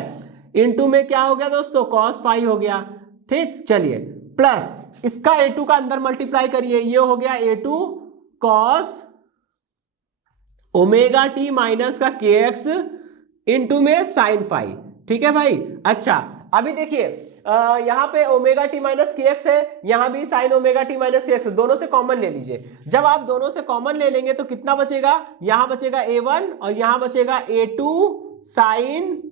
इनटू में क्या हो गया दोस्तों, cos 5 हो गया, ठीक। चलिए प्लस इसका a2 का अंदर मल्टीप्लाई करिए, ये हो गया a2 cos omega T minus का के एक्स इंटू में साइन 5, ठीक है भाई। अच्छा अभी देखिए यहां पे ओमेगा टी माइनस के एक्स है, यहां भी साइन ओमेगा टी माइनस के एक्स, दोनों से कॉमन ले लीजिए, जब आप दोनों से कॉमन ले लेंगे तो कितना बचेगा, यहां बचेगा a1 और यहां बचेगा a2 साइन,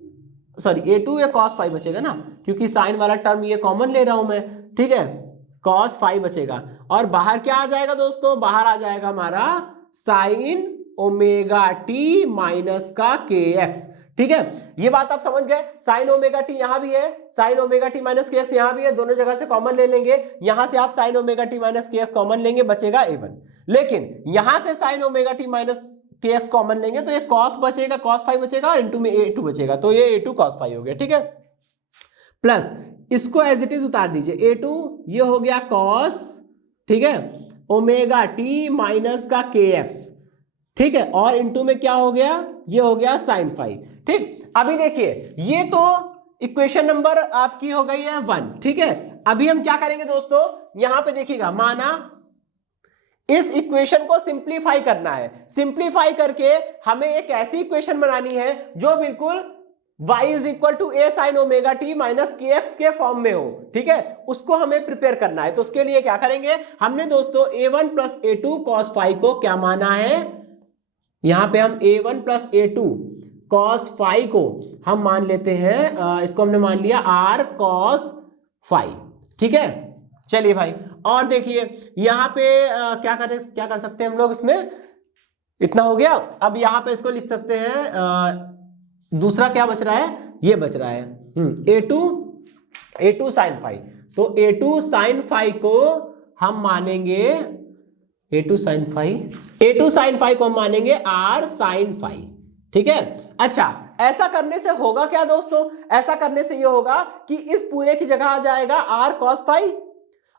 सॉरी a2 या cos 5 बचेगा ना, क्योंकि साइन वाला टर्म ये कॉमन ले रहा हूं मैं, ठीक है, cos 5 बचेगा, और बाहर क्या आ जाएगा दोस्तों, बाहर आ जाएगा हमारा साइन ओमेगा टी माइनस का के एक्स, ठीक है। ये बात आप समझ गए, साइन ओमेगा टी यहां भी है, साइन ओमेगा टी माइनस के एक्स यहां भी है, दोनों जगह से कॉमन ले लेंगे, यहां से आप साइन ओमेगा टी माइनस के एक्स कॉमन लेंगे, बचेगा a1, लेकिन यहां से साइन ओमेगा टी माइनस के एक्स कॉमन लेंगे तो ये cos बचेगा, cos 5 बचेगा और इनटू में a2 बचेगा, तो ये a2 cos 5 हो गया, ठीक है। प्लस इसको एज इट इज उतार दीजिए, a2 ये हो गया cos, ठीक है, ओमेगा टी माइनस का के एक्स, ठीक है, और इनटू में क्या हो गया, ये हो गया साइन 5, ठीक। अभी देखिए ये तो इक्वेशन नंबर आपकी हो गई है 1, ठीक है। अभी हम क्या करेंगे दोस्तों, यहां पे देखिएगा, माना इस इक्वेशन को सिंप्लीफाई करना है, सिंप्लीफाई करके हमें एक ऐसी इक्वेशन बनानी है जो बिल्कुल y is equal to A sine omega T minus के एक्स के फॉर्म में हो, ठीक है, उसको हमें प्रिपेयर करना है। तो उसके लिए क्या करेंगे, हमने दोस्तों a1 प्लस a2 cos 5 को क्या माना है, यहां पे हम a1 प्लस a2 cos 5 को हम मान लेते हैं, इसको हमने मान लिया r cos 5, ठीक है। चलिए भाई, और देखिए यहां पे क्या कर सकते हैं हम लोग, इसमें इतना हो गया, अब यहां पे इसको लिख सकते हैं, दूसरा क्या बच रहा है, ये बच रहा है a2 साइन 5, तो a2 साइन 5 को हम मानेंगे, a2 साइन 5 को हम मानेंगे r साइन 5, ठीक है। अच्छा ऐसा करने से होगा क्या दोस्तों, ऐसा करने से ये होगा कि इस पूरे की जगह आ जाएगा r cos 5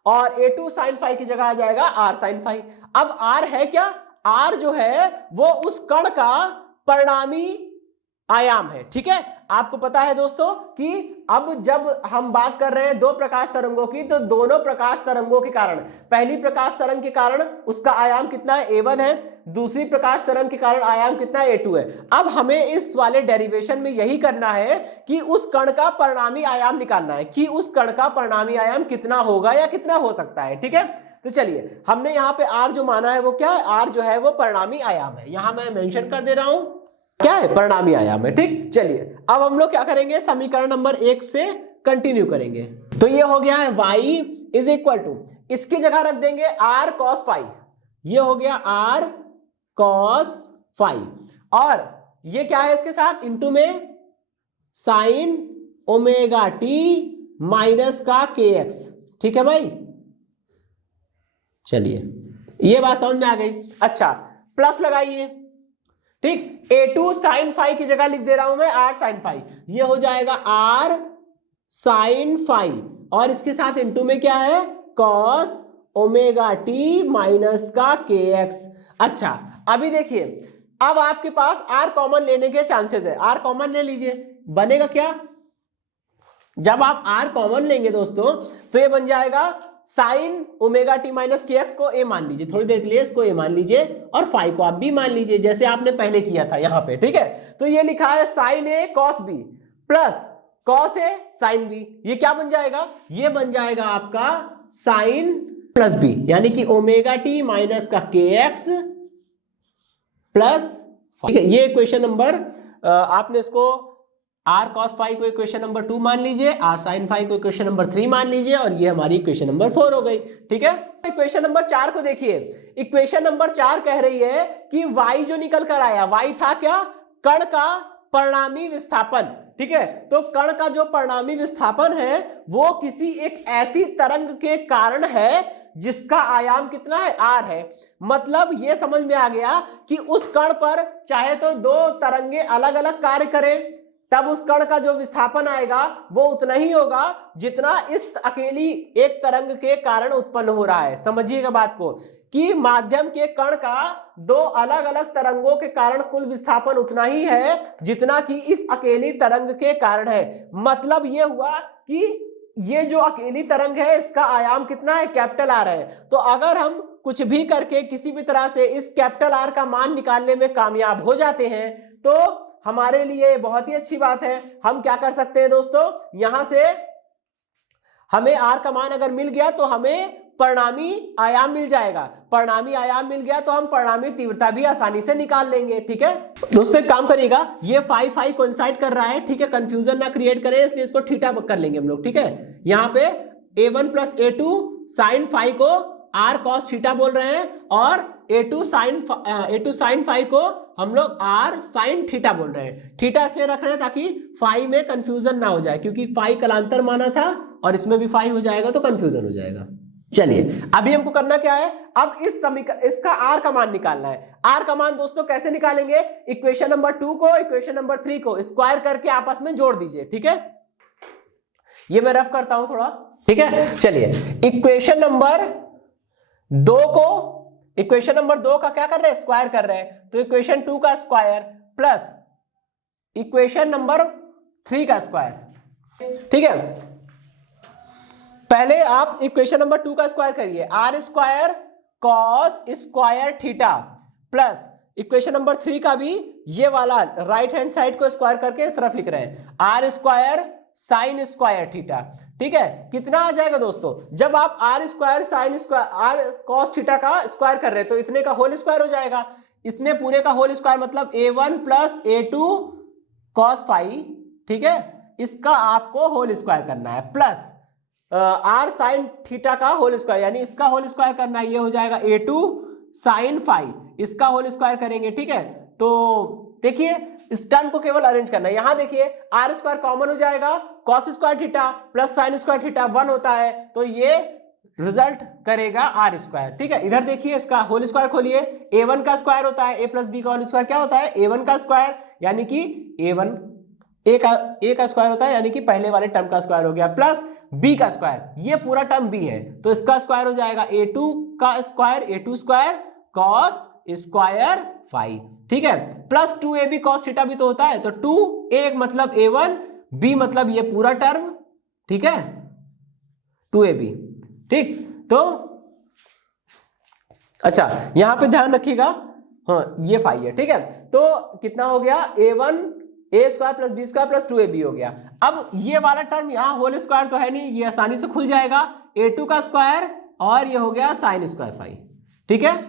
और a2 साइन 5 की जगह आ जाएगा r साइन 5। अब r है क्या, r जो है वो उस कण का परिणामी आयाम है, ठीक है। आपको पता है दोस्तों कि अब जब हम बात कर रहे हैं दो प्रकाश तरंगों की, तो दोनों प्रकाश तरंगों के कारण, पहली प्रकाश तरंग के कारण उसका आयाम कितना है, a1 है, दूसरी प्रकाश तरंग के कारण आयाम कितना है, a2 है। अब हमें इस वाले डेरिवेशन में यही करना है कि उस कण का परिणामी आयाम निकालना है, कि उस कण का परिणामी आयाम कितना होगा या कितना हो सकता है, ठीक है। तो चलिए हमने यहाँ पे r जो माना है वो क्या है, r जो है वो परिणामी आयाम है, यहां मैं मेंशन कर दे रहा हूं, क्या है, परिणामी आयाम है, ठीक। चलिए अब हम लोग क्या करेंगे, समीकरण नंबर 1 से कंटिन्यू करेंगे। तो ये हो गया है y इज इक्वल टू, इसकी जगह रख देंगे r cos 5, ये हो गया r cos 5, और ये क्या है इसके साथ, इंटू में साइन ओमेगा टी माइनस का के एक्स, ठीक है भाई। चलिए ये बात समझ में आ गई। अच्छा प्लस लगाइए, ठीक, a2 साइन 5 की जगह लिख दे रहा हूं मैं r साइन 5, ये हो जाएगा r साइन 5, और इसके साथ इनटू में क्या है, cos ओमेगा टी माइनस का के एक्स। अच्छा अभी देखिए, अब आपके पास r कॉमन लेने के चांसेस है, r कॉमन ले लीजिए, बनेगा क्या, जब आप r कॉमन लेंगे दोस्तों तो ये बन जाएगा साइन ओमेगा टी माइनस के एक्स को a मान लीजिए, थोड़ी देर के लिए इसको a मान लीजिए और फाई को आप b मान लीजिए, जैसे आपने पहले किया था यहाँ पे, ठीक है। तो ये लिखा है sine a cos b plus cos a sine b, ये क्या बन जाएगा, ये बन जाएगा आपका साइन प्लस b, यानी कि ओमेगा टी माइनस का के एक्स प्लस, ठीक है। ये इक्वेशन नंबर आपने इसको r cos फाई को इक्वेशन नंबर 2 मान लीजिए, r sin फाई को इक्वेशन नंबर 3 मान लीजिए, और ये हमारी इक्वेशन नंबर 4 हो गई, ठीक है। इक्वेशन नंबर 4 को देखिए, इक्वेशन नंबर 4 कह रही है कि y जो निकल कर आया, y था क्या, कण का परिणामी विस्थापन, ठीक है। तो कण का जो परिणामी विस्थापन है वो किसी एक ऐसी तरंग के कारण है जिसका आयाम कितना है, r है। मतलब ये समझ में आ गया कि उस कण पर चाहे तो दो तरंगे अलग अलग कार्य करें, तब उस कण का जो विस्थापन आएगा वो उतना ही होगा जितना इस अकेली एक तरंग के कारण उत्पन्न हो रहा है। समझिएगा बात को, कि माध्यम के कण का दो अलग अलग तरंगों के कारण कुल विस्थापन उतना ही है जितना कि इस अकेली तरंग के कारण है। मतलब ये हुआ कि ये जो अकेली तरंग है इसका आयाम कितना है, कैपिटल आर है। तो अगर हम कुछ भी करके किसी भी तरह से इस कैपिटल आर का मान निकालने में कामयाब हो जाते हैं तो हमारे लिए बहुत ही अच्छी बात है। हम क्या कर सकते हैं दोस्तों, यहां से हमें आर का मान अगर मिल गया तो हमें परिणामी आयाम मिल जाएगा, परिणामी आयाम मिल गया तो हम परिणामी तीव्रता भी आसानी से निकाल लेंगे, ठीक है। दोस्तों एक काम करिएगा, ये फाई फाई कोइंसाइड कर रहा है, ठीक है, कंफ्यूजन ना क्रिएट करें, इसलिए इसको थीटा कर लेंगे हम लोग, ठीक है। यहाँ पे a1 plus a2 sine phi को r cos थीटा बोल रहे हैं, और a2 साइन फाई को हम लोग r साइन थीटा बोल रहे हैं। थीटा इसलिए रख रहे हैं ताकि फाई में कंफ्यूजन ना हो जाए, क्योंकि फाई कलांतर माना था और इसमें भी फाई हो जाएगा तो कंफ्यूजन हो जाएगा। चलिए अभी हमको करना क्या है, अब इसका r का मान निकालना है। r का मान दोस्तों कैसे निकालेंगे, इक्वेशन नंबर 2 को इक्वेशन नंबर 3 को स्क्वायर करके आपस में जोड़ दीजिए, ठीक है। ये मैं रफ करता हूं थोड़ा, ठीक है। चलिए इक्वेशन नंबर 2 को, इक्वेशन नंबर 2 का क्या कर रहे हैं, स्क्वायर कर रहे हैं, तो इक्वेशन 2 का स्क्वायर प्लस इक्वेशन नंबर 3 का स्क्वायर, ठीक है। पहले आप इक्वेशन नंबर 2 का स्क्वायर करिए, R square cos square theta plus equation number 3 का भी ये वाला राइट हैंड साइड को स्क्वायर करके इस तरफ लिख रहे हैं, R square sine square theta, ठीक है। कितना आ जाएगा दोस्तों, जब आप R square sine square R cos theta का स्क्वायर कर रहे हैं तो इतने का होल स्क्वायर हो जाएगा, इतने पूरे का होल स्क्वायर मतलब a1 plus a2 cos phi, ठीक है, इसका आपको होल स्क्वायर करना है, प्लस आर साइन थीटा का होल स्क्वायर, यानी इसका होल स्क्वायर करना है, ये हो जाएगा a2 साइन फाई, इसका होल स्क्वायर करेंगे, ठीक है। तो देखिए इस टर्म को केवल अरेंज करना है, यहां देखिए आर स्क्वायर कॉमन हो जाएगा, cos square theta plus sine square theta 1 होता है, तो ये रिजल्ट करेगा आर स्क्वायर, ठीक है। इधर देखिए इसका होल स्क्वायर खोलिए, a1 का स्क्वायर होता है a प्लस बी का होल स्क्वायर क्या होता है, a1 का स्क्वायर, यानी कि a1 ए का स्क्वायर होता है, यानी कि पहले वाले टर्म का स्क्वायर हो गया, प्लस बी का स्क्वायर, ये पूरा टर्म बी है तो इसका स्क्वायर हो जाएगा a2 का square, a2 square cos square phi, ठीक है, प्लस 2ab कॉस थीटा भी तो होता है, तो 2a मतलब a1, b मतलब ये पूरा टर्म, ठीक है, 2ab, ठीक। तो अच्छा यहां पे ध्यान रखिएगा, हाँ ये फाई है, ठीक है। तो कितना हो गया, a1 a square plus B square plus 2ab हो गया। अब ये वाला टर्म यहाँ होल स्क्वायर तो है नहीं, ये आसानी से खुल जाएगा, a2 का स्क्वायर और ये हो गया साइन स्क्वायर फाई, ठीक है।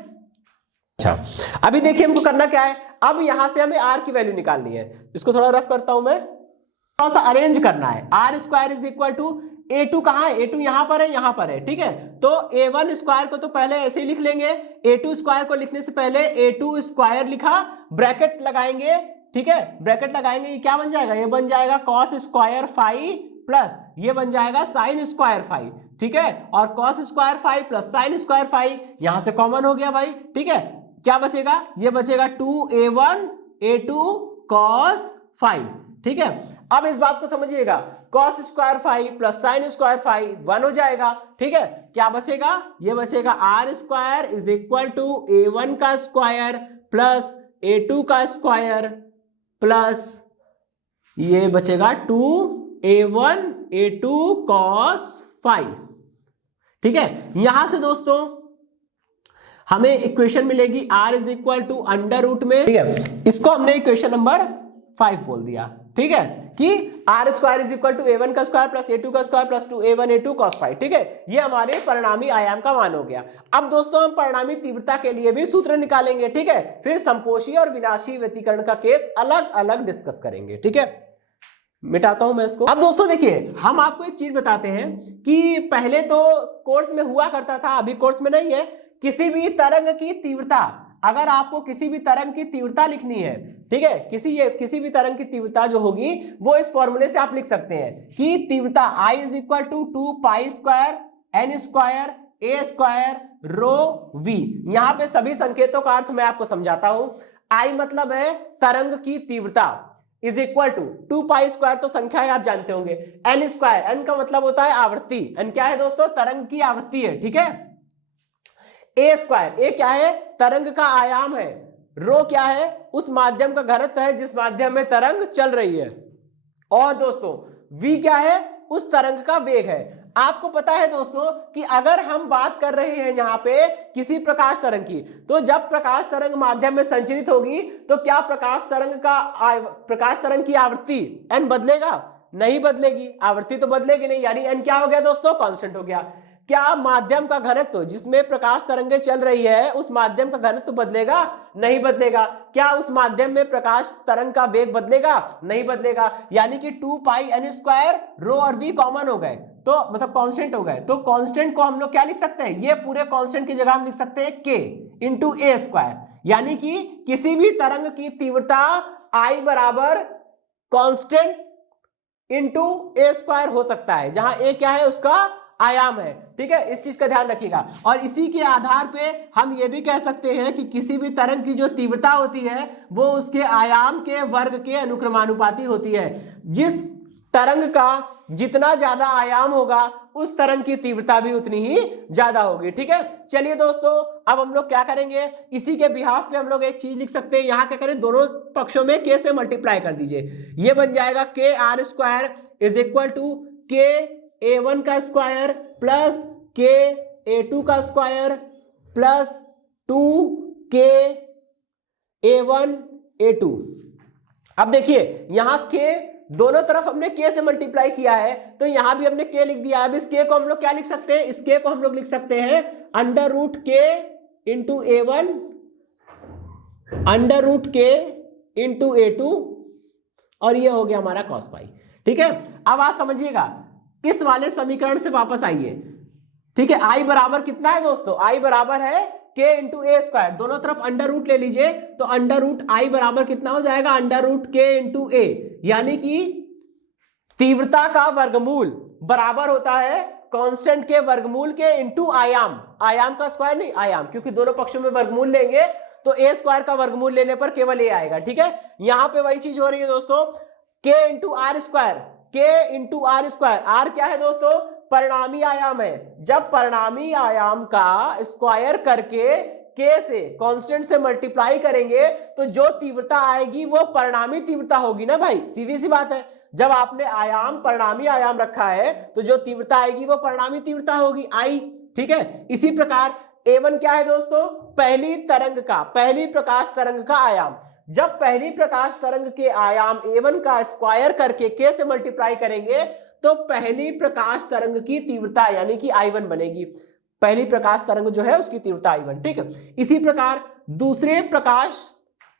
अच्छा अभी देखिए हमको करना क्या है, अब यहां से हमें r की वैल्यू निकालनी है, इसको थोड़ा रफ करता हूं मैं, थोड़ा सा अरेंज करना है। R square is equal to a2 कहां है, a2 यहां पर है, यहां पर है, ठीक है। तो a1 स्क्वायर को तो पहले ऐसे ही लिख लेंगे, a2 स्क्वायर को लिखने से पहले a2 स्क्वायर लिखा, ब्रैकेट लगाएंगे, ठीक है, ब्रैकेट लगाएंगे, ये क्या बन जाएगा, ये बन जाएगा कॉस स्क्वायर फाई प्लस ये बन जाएगा साइन स्क्वायर फाई, ठीक है, और cos square phi plus sine square phi यहां से कॉमन हो गया भाई, ठीक है। क्या बचेगा, ये बचेगा 2a1 a2 कॉस फाई, ठीक है। अब इस बात को समझिएगा, cos square phi plus sine square phi 1 हो जाएगा, ठीक है। क्या बचेगा, ये बचेगा R square is equal to a1 का स्क्वायर प्लस a2 का स्क्वायर प्लस ये बचेगा 2a1 a2 cos फाई। ठीक है, यहां से दोस्तों हमें इक्वेशन मिलेगी r is equal to under root में, ठीक है, इसको हमने इक्वेशन नंबर 5 बोल दिया। ठीक है, कि R square is equal to a1 का स्क्वायर प्लस a2 का square plus 2a1 a2 cos phi. ठीक है, ये हमारे परिणामी आयाम का मान हो गया। अब दोस्तों हम परिणामी तीव्रता के लिए भी सूत्र निकालेंगे। ठीक है, फिर संपोषी और विनाशी व्यतिकरण का केस अलग अलग डिस्कस करेंगे। ठीक है, मिटाता हूं मैं इसको। अब दोस्तों देखिए, हम आपको एक चीज बताते हैं कि पहले तो कोर्स में हुआ करता था, अभी कोर्स में नहीं है, किसी भी तरंग की तीव्रता, अगर आपको किसी भी तरंग की तीव्रता लिखनी है, ठीक है, किसी भी तरंग की तीव्रता जो होगी वो इस फॉर्मूले से आप लिख सकते हैं कि तीव्रता I is equal to 2 pi square n square a square rho v। यहां पे सभी संकेतों का अर्थ मैं आपको समझाता हूं। I मतलब है तरंग की तीव्रता is equal to 2 pi square, तो संख्या है आप जानते होंगे, n स्क्वायर, n का मतलब होता है आवृत्ति, n क्या है दोस्तों, तरंग की आवृत्ति है। ठीक है, a स्क्वायर, a क्या है, तरंग का आयाम है, रो क्या है, उस माध्यम का घनत्व है जिस माध्यम में तरंग चल रही है, और दोस्तों v क्या है, उस तरंग का वेग है। आपको पता है दोस्तों कि अगर हम बात कर रहे हैं यहां पे किसी प्रकाश तरंग की, तो जब प्रकाश तरंग माध्यम में संचरित होगी तो क्या प्रकाश तरंग की आवृत्ति n बदलेगा? नहीं बदलेगी, आवृत्ति तो बदलेगी नहीं, यानी n क्या हो गया दोस्तों, कांस्टेंट हो गया। क्या माध्यम का घनत्व जिसमें प्रकाश तरंगे चल रही है उस माध्यम का घनत्व बदलेगा? नहीं बदलेगा। क्या उस माध्यम में प्रकाश तरंग का वेग बदलेगा? नहीं बदलेगा। यानी कि 2 पाई n स्क्वायर रो और v कॉमन हो गए, तो मतलब कांस्टेंट हो गए, तो कांस्टेंट को हम लोग क्या लिख सकते हैं, ये पूरे कांस्टेंट की जगह हम लिख सकते हैं k इंटू a स्क्वायर। यानी कि किसी भी तरंग की तीव्रता I बराबर कांस्टेंट इंटू a स्क्वायर हो सकता है, जहां a क्या है, उसका आयाम है। ठीक है, इस चीज का ध्यान रखिएगा। और इसी के आधार पे हम ये भी कह सकते हैं कि किसी भी तरंग की जो तीव्रता होती है वो उसके आयाम के वर्ग के अनुक्रमानुपाती होती है। जिस तरंग का जितना ज्यादा आयाम होगा उस तरंग की तीव्रता भी उतनी ही ज्यादा होगी। ठीक है, चलिए दोस्तों, अब हम लोग क्या करेंगे, इसी के बिहाफ पे हम लोग एक चीज लिख सकते हैं। यहां क्या करें, दोनों पक्षों में k से मल्टीप्लाई कर दीजिए, ये बन जाएगा k r square is equal to k a1 का स्क्वायर प्लस k a2 का square plus 2k a1 a2। अब देखिए यहां k दोनों तरफ हमने k से मल्टीप्लाई किया है, तो यहां भी हमने k लिख दिया। अब इस k को हम लोग क्या लिख सकते हैं, इस k को हम लोग लिख सकते हैं under root k into a1 under root k into a2, और ये हो गया हमारा cos पाई। ठीक है, अब आप समझिएगा, इस वाले समीकरण से वापस आइए। ठीक है, I बराबर कितना है दोस्तों, I बराबर है k इंटू a स्क्वायर, दोनों तरफ अंडर रूट ले लीजिए, तो अंडर रूट I बराबर कितना हो जाएगा, under root k into a। यानी कि तीव्रता का वर्गमूल बराबर होता है कांस्टेंट के वर्गमूल के इंटू आयाम, आयाम का स्क्वायर नहीं, आयाम, क्योंकि दोनों पक्षों में वर्गमूल लेंगे तो a स्क्वायर का वर्गमूल लेने पर केवल a आएगा। ठीक है, यहां पे वही चीज हो रही है दोस्तों, k into R square, k into R square, R क्या है दोस्तों, परिणामी आयाम है। जब परिणामी आयाम का स्क्वायर करके k से कांस्टेंट से मल्टीप्लाई करेंगे तो जो तीव्रता आएगी वो परिणामी तीव्रता होगी ना भाई, सीधी सी बात है। जब आपने आयाम परिणामी आयाम रखा है तो जो तीव्रता आएगी वो परिणामी तीव्रता होगी I। ठीक है, इसी प्रकार a1 क्या है दोस्तों, पहली प्रकाश तरंग का आयाम। जब पहली प्रकाश तरंग के आयाम a1 का स्क्वायर करके k से मल्टीप्लाई करेंगे तो पहली प्रकाश तरंग की तीव्रता यानी कि I1 बनेगी, पहली प्रकाश तरंग जो है उसकी तीव्रता I1। ठीक है, इसी प्रकार दूसरे प्रकाश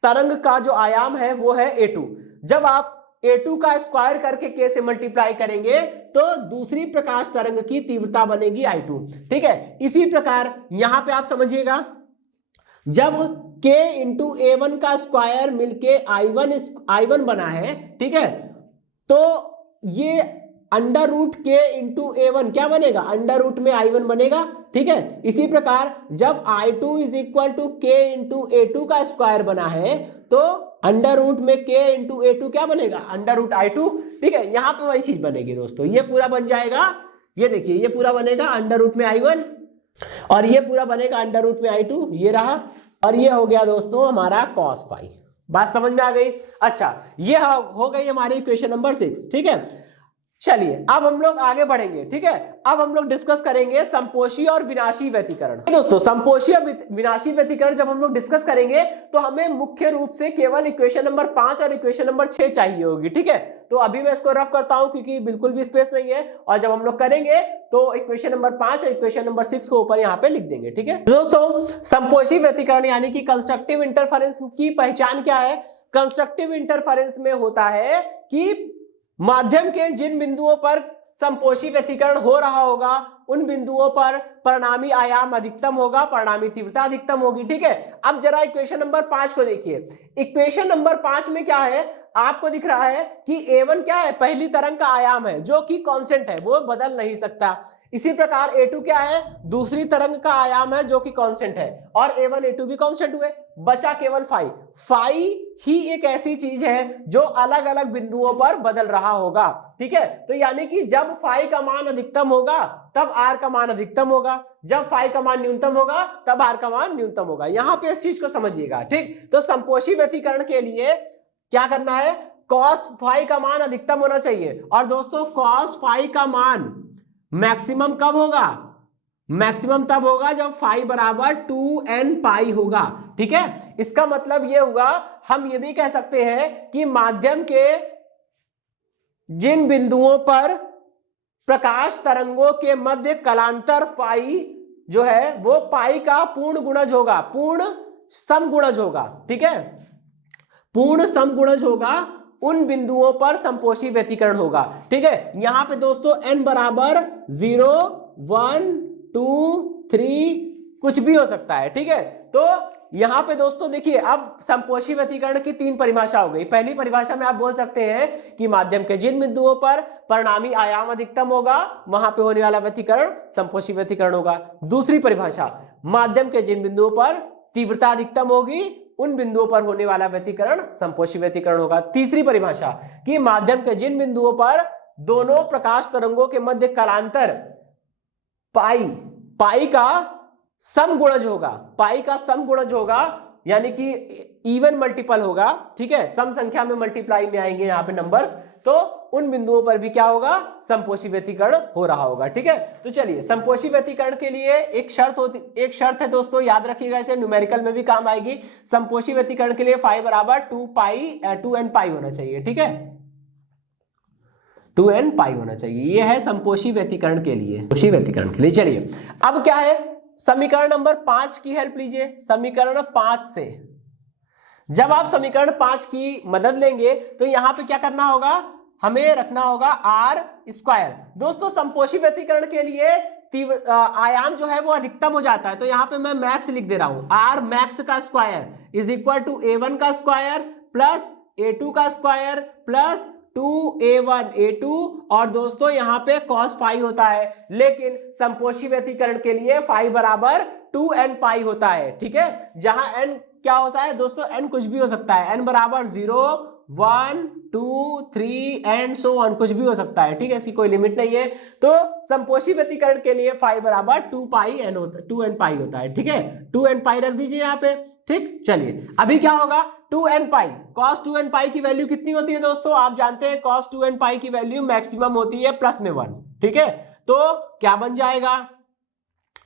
तरंग का जो आयाम है वो है a2। जब आप a2 का स्क्वायर करके k से मल्टीप्लाई करेंगे तो दूसरी प्रकाश तरंग की तीव्रता बनेगी I2। ठीक है, इसी प्रकार यहां पे आप समझिएगा, जब k इंटू a1 का स्क्वायर मिलके I1 बना है, ठीक है, तो ये under root k into a1 क्या बनेगा, अंडर रूट में I1 बनेगा। ठीक है, इसी प्रकार जब I2 is equal to k into a2 का स्क्वायर बना है तो अंडर रूट में k इंटू a2 क्या बनेगा, अंडर रूट I2। ठीक है, यहां पे वही चीज बनेगी दोस्तों, ये पूरा बन जाएगा, ये देखिए ये पूरा बनेगा अंडर रूट में I1 और ये पूरा बनेगा अंडर रूट में I2, ये रहा, और ये हो गया दोस्तों हमारा cos फाई। बात समझ में आ गई? अच्छा, ये हो गई हमारी इक्वेशन नंबर 6। ठीक है, चलिए अब हम लोग आगे बढ़ेंगे, ठीक है। अब हम लोग डिस्कस करेंगे संपोषी और विनाशी व्यतिकरण। दोस्तों संपोषी और विनाशी व्यतिकरण जब हम लोग डिस्कस करेंगे तो हमें मुख्य रूप से केवल इक्वेशन नंबर 5 और इक्वेशन नंबर 6 चाहिए होगी, ठीक है। तो अभी मैं इसको रफ करता हूं क्योंकि बिल्कुल भी स्पेस नहीं है, और जब हम लोग करेंगे तो इक्वेशन नंबर 5 और इक्वेशन नंबर 6 को ऊपर यहाँ पे लिख देंगे, ठीक है। दोस्तों संपोषी व्यतिकरण यानी कि कंस्ट्रक्टिव इंटरफेरेंस की पहचान क्या है? कंस्ट्रक्टिव इंटरफेरेंस में होता है कि माध्यम के जिन बिंदुओं पर संपोषी व्यतिकरण हो रहा होगा उन बिंदुओं पर परिणामी आयाम अधिकतम होगा, परिणामी तीव्रता अधिकतम होगी, ठीक है। अब जरा इक्वेशन नंबर 5 को देखिए। इक्वेशन नंबर 5 में क्या है? आपको दिख रहा है कि A1 क्या है? पहली तरंग का आयाम है जो कि कांस्टेंट है, वो बदल नहीं सकता। इसी प्रकार A2 क्या है? दूसरी तरंग का आयाम है जो कि कांस्टेंट है, और A1 A2 भी कांस्टेंट हुए। बचा केवल फाई। फाई ही एक ऐसी चीज है जो अलग अलग बिंदुओं पर बदल रहा होगा, ठीक है। तो यानी कि जब फाई का मान अधिकतम होगा तब आर का मान अधिकतम होगा, जब फाई का मान न्यूनतम होगा तब आर का मान न्यूनतम होगा। यहां पे इस चीज को समझिएगा, ठीक। तो संपोषी व्यतिकरण के लिए क्या करना है? कॉस फाई का मान अधिकतम होना चाहिए। और दोस्तों कॉस फाई का मान मैक्सिमम कब होगा? मैक्सिमम तब होगा जब फाई बराबर 2n पाई होगा, ठीक है। इसका मतलब यह हुआ, हम ये भी कह सकते हैं कि माध्यम के जिन बिंदुओं पर प्रकाश तरंगों के मध्य कलांतर फाई जो है वो पाई का पूर्ण गुणज होगा, पूर्ण समगुणज होगा, ठीक है। पूर्ण समगुणज होगा, उन बिंदुओं पर संपोषी व्यतिकरण होगा, ठीक है। यहां पे दोस्तों n बराबर 0, 1, 2, 3 कुछ भी हो सकता है, ठीक है। तो यहां पे दोस्तों देखिए अब संपोषी व्यतिकरण की 3 परिभाषा हो गई। पहली परिभाषा में आप बोल सकते हैं कि माध्यम के जिन बिंदुओं पर परिणामी आयाम अधिकतम होगा वहां पे होने वाला व्यतिकरण संपोषी व्यतिकरण होगा। दूसरी परिभाषा, माध्यम के जिन बिंदुओं पर तीव्रता अधिकतम होगी उन बिंदुओं पर होने वाला व्यतिकरण संपोषी व्यतिकरण होगा। तीसरी परिभाषा कि माध्यम के जिन बिंदुओं पर दोनों प्रकाश तरंगों के मध्य कालांतर पाई का समगुणज होगा, पाई का समगुणज होगा यानी कि इवन मल्टीपल होगा, ठीक है। सम संख्या में मल्टीप्लाई में आएंगे यहाँ पे नंबर्स, तो उन बिंदुओं पर भी क्या होगा? संपोषी व्यतिकरण हो रहा होगा, ठीक है। तो चलिए संपोषी व्यतिकरण के लिए एक शर्त है दोस्तों, याद रखिएगा, इसे न्यूमेरिकल में भी काम आएगी। संपोषी व्यतिकरण के लिए फाई बराबर 2n पाई होना चाहिए, ठीक है। 2n पाई होना चाहिए, यह है संपोषी व्यतिकरण के लिए। चलिए अब क्या है? समीकरण नंबर 5 की हेल्प लीजिए। समीकरण 5 से जब आप समीकरण 5 की मदद लेंगे तो यहां पे क्या करना होगा? हमें रखना होगा आर स्क्वायर। दोस्तों संपोषी व्यतिकरण के लिए आयाम जो है वो अधिकतम हो जाता है, तो यहां पे मैं मैक्स लिख दे रहा हूं। आर मैक्स का square is equal to A1 का स्क्वायर प्लस A2 का स्क्वायर प्लस 2A1 A2, और दोस्तों यहां पे cos फाई होता है, लेकिन संपोषी व्यतिकरण के लिए फाई बराबर 2n पाई होता है, ठीक है। जहां n क्या होता है दोस्तों? n कुछ भी हो सकता है, n बराबर 0, 1, 2, 3 एंड सो ऑन, कुछ भी हो सकता है, ठीक है। इसकी कोई लिमिट नहीं है। तो संपोषी व्यतिकरण के लिए फाई बराबर 2n पाई होता है, ठीक है। 2n पाई रख दीजिए यहाँ पे, ठीक। चलिए अभी क्या होगा? 2n पाई, cos 2n पाई की वैल्यू कितनी होती है दोस्तों? आप जानते हैं cos 2n पाई की वैल्यू मैक्सिमम होती है प्लस में 1, ठीक है। तो क्या बन जाएगा?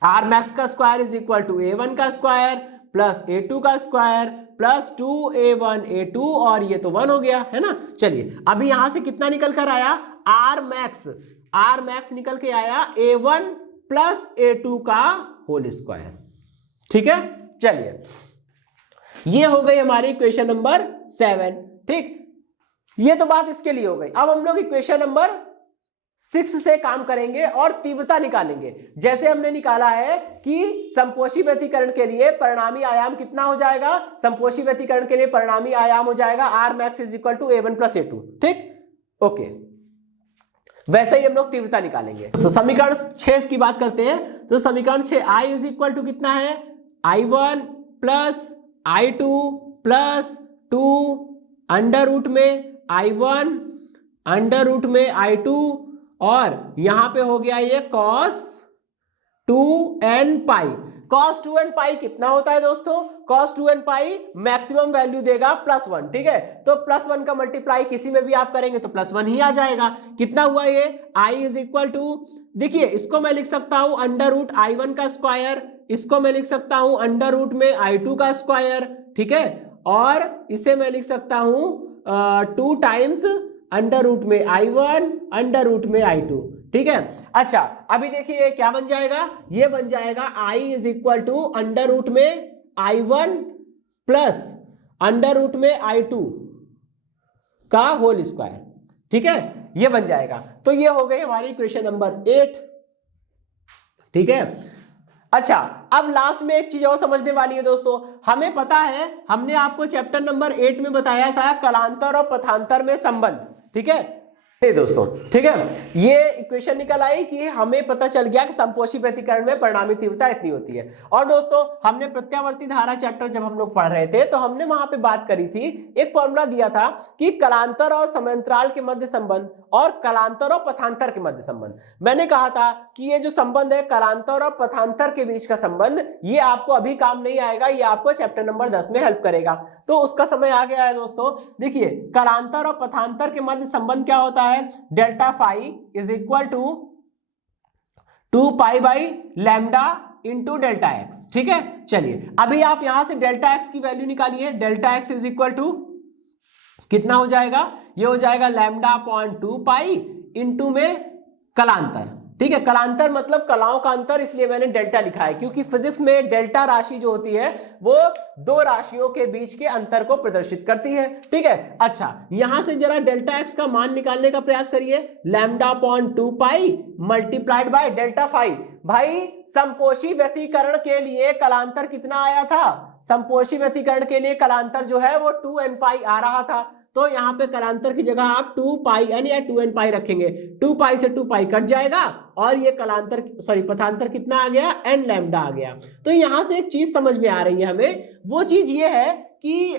आर मैक्स का square is equal to A1 का स्क्वायर प्लस A2 का स्क्वायर प्लस 2A1 A2, और ये तो 1 हो गया, है ना। चलिए अभी यहां से कितना निकल कर आया? आर मैक्स निकल के आया A1 प्लस A2 का होल स्क्वायर, ठीक है। चलिए ये हो गई हमारी इक्वेशन नंबर 7, ठीक। ये तो बात इसके लिए हो गई। अब हम लोग इक्वेशन नंबर 6 से काम करेंगे और तीव्रता निकालेंगे। जैसे हमने निकाला है कि संपोषी व्यतिकरण के लिए परिणामी आयाम कितना हो जाएगा? संपोषी व्यतिकरण के लिए परिणामी आयाम हो जाएगा R max is equal to A1 plus A2, ठीक, ओके। वैसे ही हम लोग तीव्रता निकालेंगे। तो समीकरण 6 की बात करते हैं। तो समीकरण 6 I इज इक्वल टू कितना है? I1 plus I2 plus 2 under root में I1 अंडर रूट में I2, और यहां पे हो गया ये cos 2n पाई। cos 2 n पाई कितना होता है दोस्तों, cos 2 n पाई मैक्सिमम वैल्यू देगा +1, ठीक है। तो +1 का मल्टीप्लाई किसी में भी आप करेंगे तो +1 ही आ जाएगा। कितना हुआ ये, i इज इक्वल टू, देखिए इसको मैं लिख सकता हूं √i1 का स्क्वायर, इसको मैं लिख सकता हूं √ में i2 का स्क्वायर, ठीक है, और इसे मैं लिख सकता हूं 2 टाइम्स √ में i1 √ में i2, ठीक है। अच्छा अभी देखिए क्या बन जाएगा, ये बन जाएगा i इज इक्वल टू √ में i1 प्लस √ में i2 का होल स्क्वायर, ठीक है, ये बन जाएगा। तो ये हो गई हमारी इक्वेशन नंबर 8, ठीक है। अच्छा अब लास्ट में एक चीज और समझने वाली है दोस्तों, हमें पता है, हमने आपको चैप्टर नंबर 8 में बताया था कलांतर और पथांतर में संबंध, ठीक है दोस्तों, ठीक है। ये इक्वेशन निकल आई कि हमें पता चल गया कि समपोषी व्यतिकरण में परिणामी तीव्रता इतनी होती है। और दोस्तों हमने प्रत्यावर्ती धारा चैप्टर जब हम लोग पढ़ रहे थे तो हमने वहां पे बात करी थी, एक फॉर्मूला दिया था कि कलांतर और समांतराल के मध्य संबंध और कलांतर और पथांतर के मध्य संबंध। मैंने कहा था कि ये जो संबंध है कलांतर और पथांतर के बीच का संबंध, ये आपको अभी काम नहीं आएगा, ये आपको चैप्टर नंबर 10 में हेल्प करेगा। तो उसका समय आ गया है दोस्तों। देखिए कलांतर और पथांतर के मध्य संबंध क्या होता है, delta phi is equal to 2 pi by lambda into delta X, ठीक है। चलिए अभी आप यहां से डेल्टा एक्स की वैल्यू निकालिए, delta X is equal to कितना हो जाएगा, ये हो जाएगा λ/2 पाई इंटू में कलांतर, ठीक है। कलांतर मतलब कलाओं का अंतर, इसलिए मैंने डेल्टा लिखा है क्योंकि फिजिक्स में डेल्टा राशि जो होती है वो दो राशियों के बीच के अंतर को प्रदर्शित करती है, ठीक है। अच्छा यहां से जरा डेल्टा एक्स का मान निकालने का प्रयास करिए, λ/2 pi multiplied by delta phi. भाई समपोषी व्यतिकरण के लिए कलांतर कितना आया था, समपोषी व्यतिकरण के लिए कलांतर जो है वो 2n पाई आ रहा था, तो यहाँ पे कलांतर की जगह आप 2 पाई n या 2n पाई रखेंगे, 2 पाई से 2 पाई कट जाएगा और ये कलांतर पथांतर कितना आ गया, n लैम्डा आ गया। तो यहां से एक चीज समझ में आ रही है हमें, वो चीज ये है कि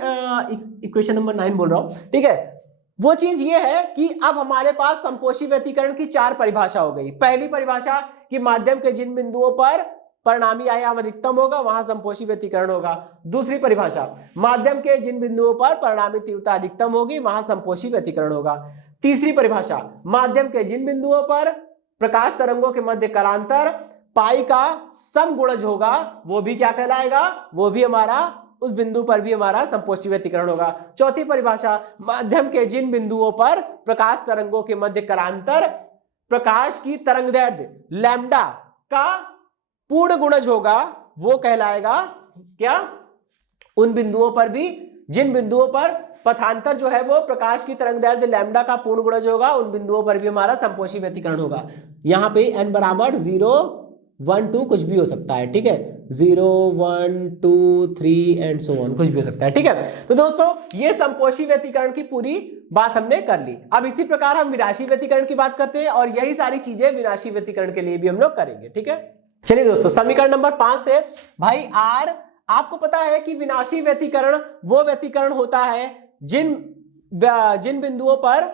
इक्वेशन नंबर 9 बोल रहा हूं, ठीक है। वो चीज ये है कि अब हमारे पास समपोषी व्यतिकरण की 4 परिभाषा हो गई। पहली परिभाषा कि माध्यम के जिन बिंदुओं पर परिणामी आयाम अधिकतम होगा वहां समपोषी व्यतिकरण होगा। दूसरी परिभाषा, माध्यम के जिन बिंदुओं पर परिणामी तीव्रता अधिकतम होगी वहां समपोषी व्यतिकरण होगा। तीसरी परिभाषा, माध्यम के जिन बिंदुओं पर प्रकाश तरंगों के मध्य कलांतर पाई का समगुणज होगा वो भी क्या कहलाएगा, वो भी हमारा उस बिंदु पर भी हमारा समपोषी व्यतिकरण होगा। चौथी परिभाषा, माध्यम के जिन बिंदुओं पर प्रकाश तरंगों के मध्य कलांतर प्रकाश की तरंगदैर्ध्य लैम्डा का पूर्ण गुणज होगा वो कहलाएगा क्या, उन बिंदुओं पर भी जिन बिंदुओं पर पथांतर जो है वो प्रकाश की तरंगदैर्ध्य लैम्डा का पूर्ण गुणज होगा, उन बिंदुओं पर भी हमारा समपोषी व्यतिकरण होगा। यहाँ पे n बराबर 0 1 2 कुछ भी हो सकता है, ठीक है, 0 1 2 3 एंड सो ऑन, कुछ भी हो सकता है, ठीक है। तो दोस्तों ये समपोषी व्यतिकरण की पूरी बात हमने कर ली। अब इसी प्रकार हम विनाशी व्यतिकरण की बात करते हैं और यही सारी चीजें विनाशी व्यतिकरण के लिए भी हम लोग करेंगे, ठीक है। चलिए दोस्तों समीकरण नंबर 5 से भाई R, आपको पता है कि विनाशी व्यतिकरण वो व्यतिकरण होता है जिन बिंदुओं पर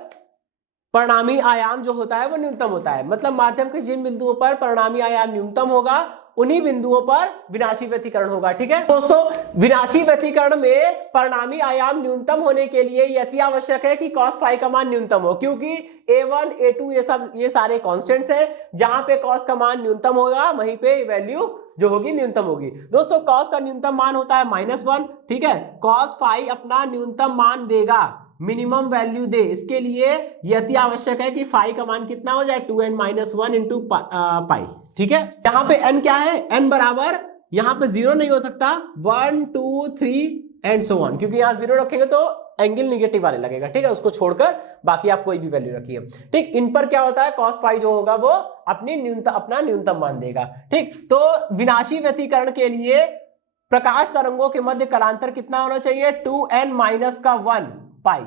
परिणामी आयाम जो होता है वो न्यूनतम होता है। मतलब माध्यम के जिन बिंदुओं पर परिणामी आयाम न्यूनतम होगा उन्हीं बिंदुओं पर विनाशी व्यतिकरण होगा, ठीक है दोस्तों। विनाशी व्यतिकरण में परिणामी आयाम न्यूनतम होने के लिए यह अति आवश्यक है कि cos फाई का मान न्यूनतम हो, क्योंकि a1 a2 ये सारे कांस्टेंट्स हैं। जहां पे cos का मान न्यूनतम होगा वहीं पे वैल्यू जो होगी न्यूनतम होगी। दोस्तों cos का न्यूनतम मान होता है -1, ठीक है। cos फाई अपना न्यूनतम मान देगा, मिनिमम वैल्यू दे, इसके लिए यह अति आवश्यक है कि फाई का मान कितना हो जाए 2n - 1 इंटू पाई, ठीक है। यहाँ पे n क्या है, n बराबर यहाँ पे 0 नहीं हो सकता, 1 2 3 एंड सो ऑन, क्योंकि यहाँ 0 रखेंगे तो एंगल निगेटिव वाले लगेगा, ठीक है। उसको छोड़कर बाकी आप कोई भी वैल्यू रखिए, ठीक। इन पर क्या होता है, cos फाई जो होगा वो अपना न्यूनतम मान देगा, ठीक। तो विनाशी व्यतिकरण के लिए प्रकाश तरंगों के मध्य कलांतर कितना होना चाहिए, 2n - 1 पाई,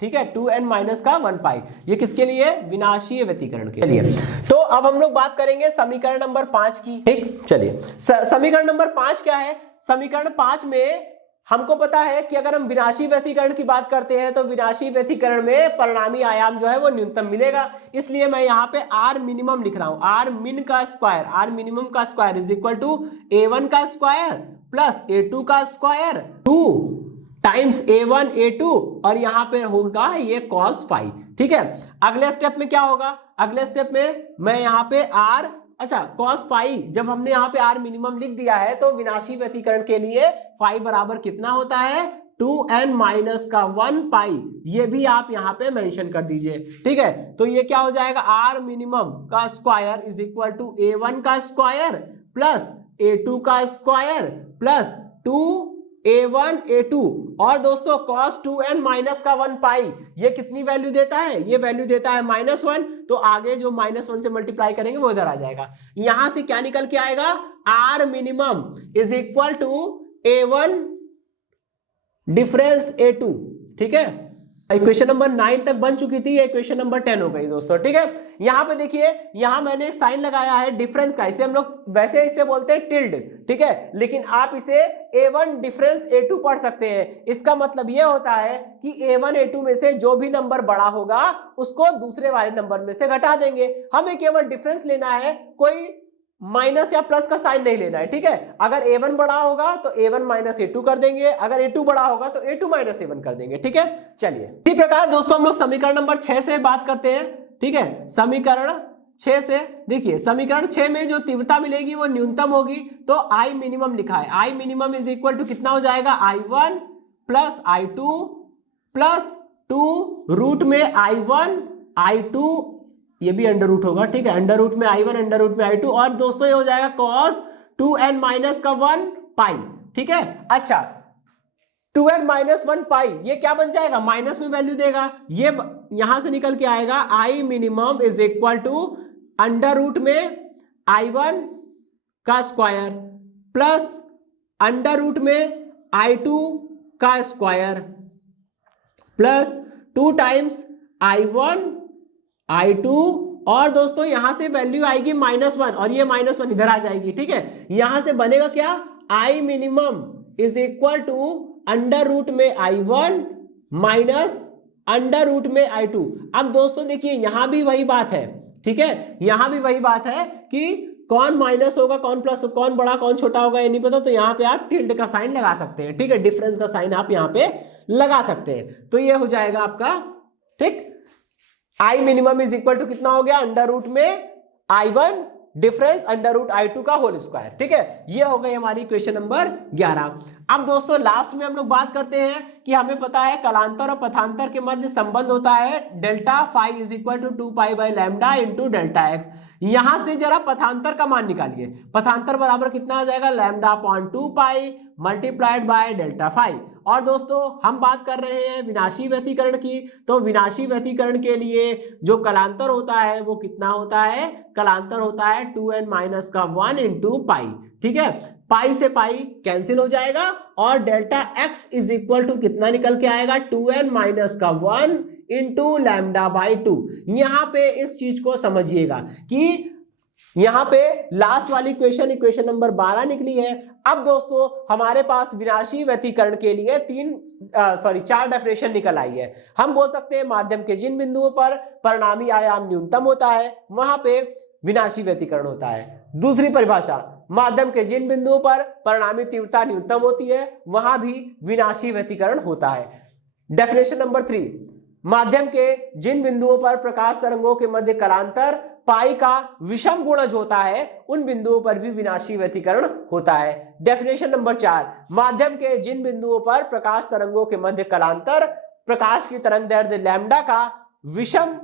ठीक है, 2n - 1 पाई। ये किसके लिए, विनाशीय व्यतिकरण के लिए। तो अब हम लोग बात करेंगे समीकरण नंबर 5 की, ठीक। चलिए समीकरण नंबर 5 क्या है, समीकरण 5 में हमको पता है कि अगर हम विनाशी व्यतिकरण की बात करते हैं तो विनाशी व्यतिकरण में परिणामी आयाम जो है वो न्यूनतम मिलेगा, इसलिए मैं यहाँ पे आर मिनिमम लिख रहा हूं, आर मिन का स्क्वायर, आर मिनिमम का square is equal to A1 का स्क्वायर प्लस A2 का स्क्वायर 2 टाइम्स A1 A2 और यहाँ पे होगा ये cos फाई। ठीक है, अगले स्टेप में क्या होगा, अगले स्टेप में मैं यहाँ पे आर, अच्छा cos फाई, जब हमने यहाँ पे आर मिनिमम लिख दिया है तो विनाशी व्यतिकरण के लिए फाई बराबर कितना होता है 2n माइनस का 1 पाई, ये भी आप यहाँ पे मेंशन कर दीजिए। ठीक है, तो ये क्या हो जाएगा, आर मिनिमम का square is equal to A1 का स्क्वायर प्लस A2 का स्क्वायर प्लस 2A1 A2 और दोस्तों cos 2n माइनस का 1 पाई ये कितनी वैल्यू देता है, ये वैल्यू देता है -1, तो आगे जो -1 से मल्टीप्लाई करेंगे वो इधर आ जाएगा। यहां से क्या निकल के आएगा, R minimum is equal to A1 difference A2। ठीक है, इक्वेशन नंबर 9 तक बन चुकी थी, इक्वेशन नंबर 10 हो गई दोस्तों। ठीक है, यहां पे देखिए, यहां मैंने एक साइन लगाया है डिफरेंस का, इसे हम लोग वैसे इसे बोलते हैं टिल्ड। ठीक है, लेकिन आप इसे A1 डिफरेंस A2 पढ़ सकते हैं। इसका मतलब यह होता है कि A1 A2 में से जो भी नंबर बड़ा होगा उसको दूसरे वाले नंबर में से घटा देंगे। हमें केवल डिफरेंस लेना है, कोई माइनस या प्लस का साइन नहीं लेना है। ठीक है, अगर A1 बड़ा होगा तो A1 माइनस A2 कर देंगे, अगर A2 बड़ा होगा तो A2 माइनस A1 कर देंगे। ठीक है, चलिए इसी प्रकार दोस्तों हम लोग समीकरण नंबर 6 से बात करते हैं। ठीक है, समीकरण 6 से देखिए, समीकरण 6 में जो तीव्रता मिलेगी वो न्यूनतम होगी, तो I मिनिमम लिखा है, I minimum is equal to कितना हो जाएगा, I1 plus I2 plus 2 root में I1 I2, ये भी अंडर रूट होगा। ठीक है, अंडर रूट में I1 अंडर रूट में I2 और दोस्तों ये हो जाएगा cos 2n माइनस का 1 पाई। ठीक है, अच्छा 2n माइनस 1 पाई ये क्या बन जाएगा, माइनस में वैल्यू देगा, ये यहां से निकल के आएगा I minimum is equal to under root में I1 का स्क्वायर प्लस अंडर रूट में I2 का square plus 2 times I1 I2 और दोस्तों यहां से वैल्यू आएगी -1 और ये -1 इधर आ जाएगी। ठीक है, यहां से बनेगा क्या, I minimum is equal to under root में I1 माइनस अंडर रूट में I2। अब दोस्तों देखिए यहां भी वही बात है। ठीक है, यहां भी वही बात है कि कौन माइनस होगा कौन प्लस, कौन बड़ा कौन छोटा होगा ये नहीं पता, तो यहाँ पे आप टिल्ड का साइन लगा सकते हैं। ठीक है, डिफरेंस का साइन आप यहाँ पे लगा सकते हैं, तो ये हो जाएगा आपका। ठीक, I minimum is equal to कितना हो गया, अंडर रूट में I1 difference under root I2 का होल स्क्वायर। ठीक है, ये हो गई हमारी क्वेश्चन नंबर 11। अब दोस्तों लास्ट में हम लोग बात करते हैं कि हमें पता है कलांतर और पथांतर के मध्य संबंध होता है delta phi is equal to 2 pi by lambda into delta X. यहां से जरा पथांतर का मान निकालिए, पथांतर बराबर कितना आ जाएगा, lambda upon 2 pi multiplied by delta phi. और दोस्तों हम बात कर रहे हैं विनाशी व्यतिकरण की, तो विनाशी व्यतिकरण के लिए जो कलांतर होता है वो कितना होता है, कलांतर होता है 2n माइनस का 1 इंटू पाई। ठीक है, पाई से पाई कैंसिल हो जाएगा और delta X is equal to कितना निकल के आएगा, 2n माइनस का 1 इंटू लैम्डा बाई 2। यहां पे इस चीज को समझिएगा कि यहां पे लास्ट वाली इक्वेशन नंबर 12 निकली है। अब दोस्तों हमारे पास विनाशी व्यतिकरण के लिए 4 डेफिनेशन निकल आई है। हम बोल सकते हैं माध्यम के जिन बिंदुओं पर परिणामी आयाम न्यूनतम होता है वहां पे विनाशी व्यतिकरण होता है। दूसरी परिभाषा, माध्यम के जिन बिंदुओं पर परिणामी तीव्रता न्यूनतम होती है वहां भी विनाशी व्यतिकरण होता है। डेफिनेशन नंबर 3, माध्यम के जिन बिंदुओं पर प्रकाश तरंगों के मध्य कलांतर पाई का विषम गुणज होता है उन बिंदुओं पर भी विनाशी व्यतिकरण होता है। डेफिनेशन नंबर 4, माध्यम के जिन बिंदुओं पर प्रकाश तरंगों के मध्य कलांतर प्रकाश की तरंग दैर्ध्य लैम्डा का विषम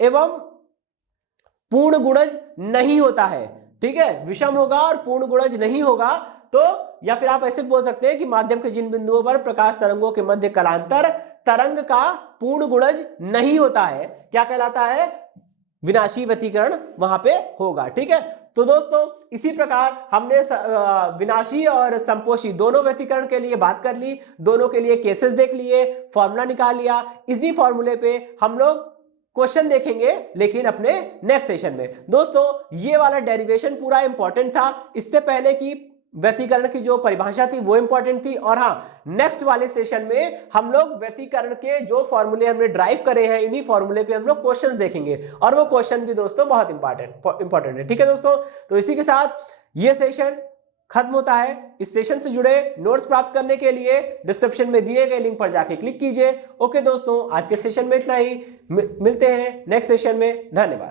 एवं पूर्ण गुणज नहीं होता है। ठीक है, विषम होगा और पूर्ण गुणज नहीं होगा, तो या फिर आप ऐसे बोल सकते हैं कि माध्यम के जिन बिंदुओं पर प्रकाश तरंगों के मध्य कलांतर तरंग का पूर्ण गुणज नहीं होता है, क्या कहलाता है, विनाशी व्यतिकरण वहां पे होगा। ठीक है, तो दोस्तों इसी प्रकार हमने विनाशी और संपोषी दोनों व्यतिकरण के लिए बात कर ली, दोनों के लिए केसेस देख लिए, फॉर्मूला निकाल लिया। इसी फॉर्मूले पे हम लोग क्वेश्चन देखेंगे लेकिन अपने नेक्स्ट सेशन में। दोस्तों ये वाला डेरिवेशन पूरा इंपॉर्टेंट था। इससे पहले कि व्यतिकरण की जो परिभाषा थी वो इंपॉर्टेंट थी। और हाँ, नेक्स्ट वाले सेशन में हम लोग व्यतिकरण के जो फॉर्मूले हमने ड्राइव करे हैं, इन्हीं फॉर्मूले पे हम लोग क्वेश्चंस देखेंगे, और वो क्वेश्चन भी दोस्तों बहुत इंपॉर्टेंट है। ठीक है दोस्तों, तो इसी के साथ ये सेशन खत्म होता है। इस सेशन से जुड़े नोट्स प्राप्त करने के लिए डिस्क्रिप्शन में दिए गए लिंक पर जाके क्लिक कीजिए। ओके दोस्तों, आज के सेशन में इतना ही, मिलते हैं नेक्स्ट सेशन में। धन्यवाद।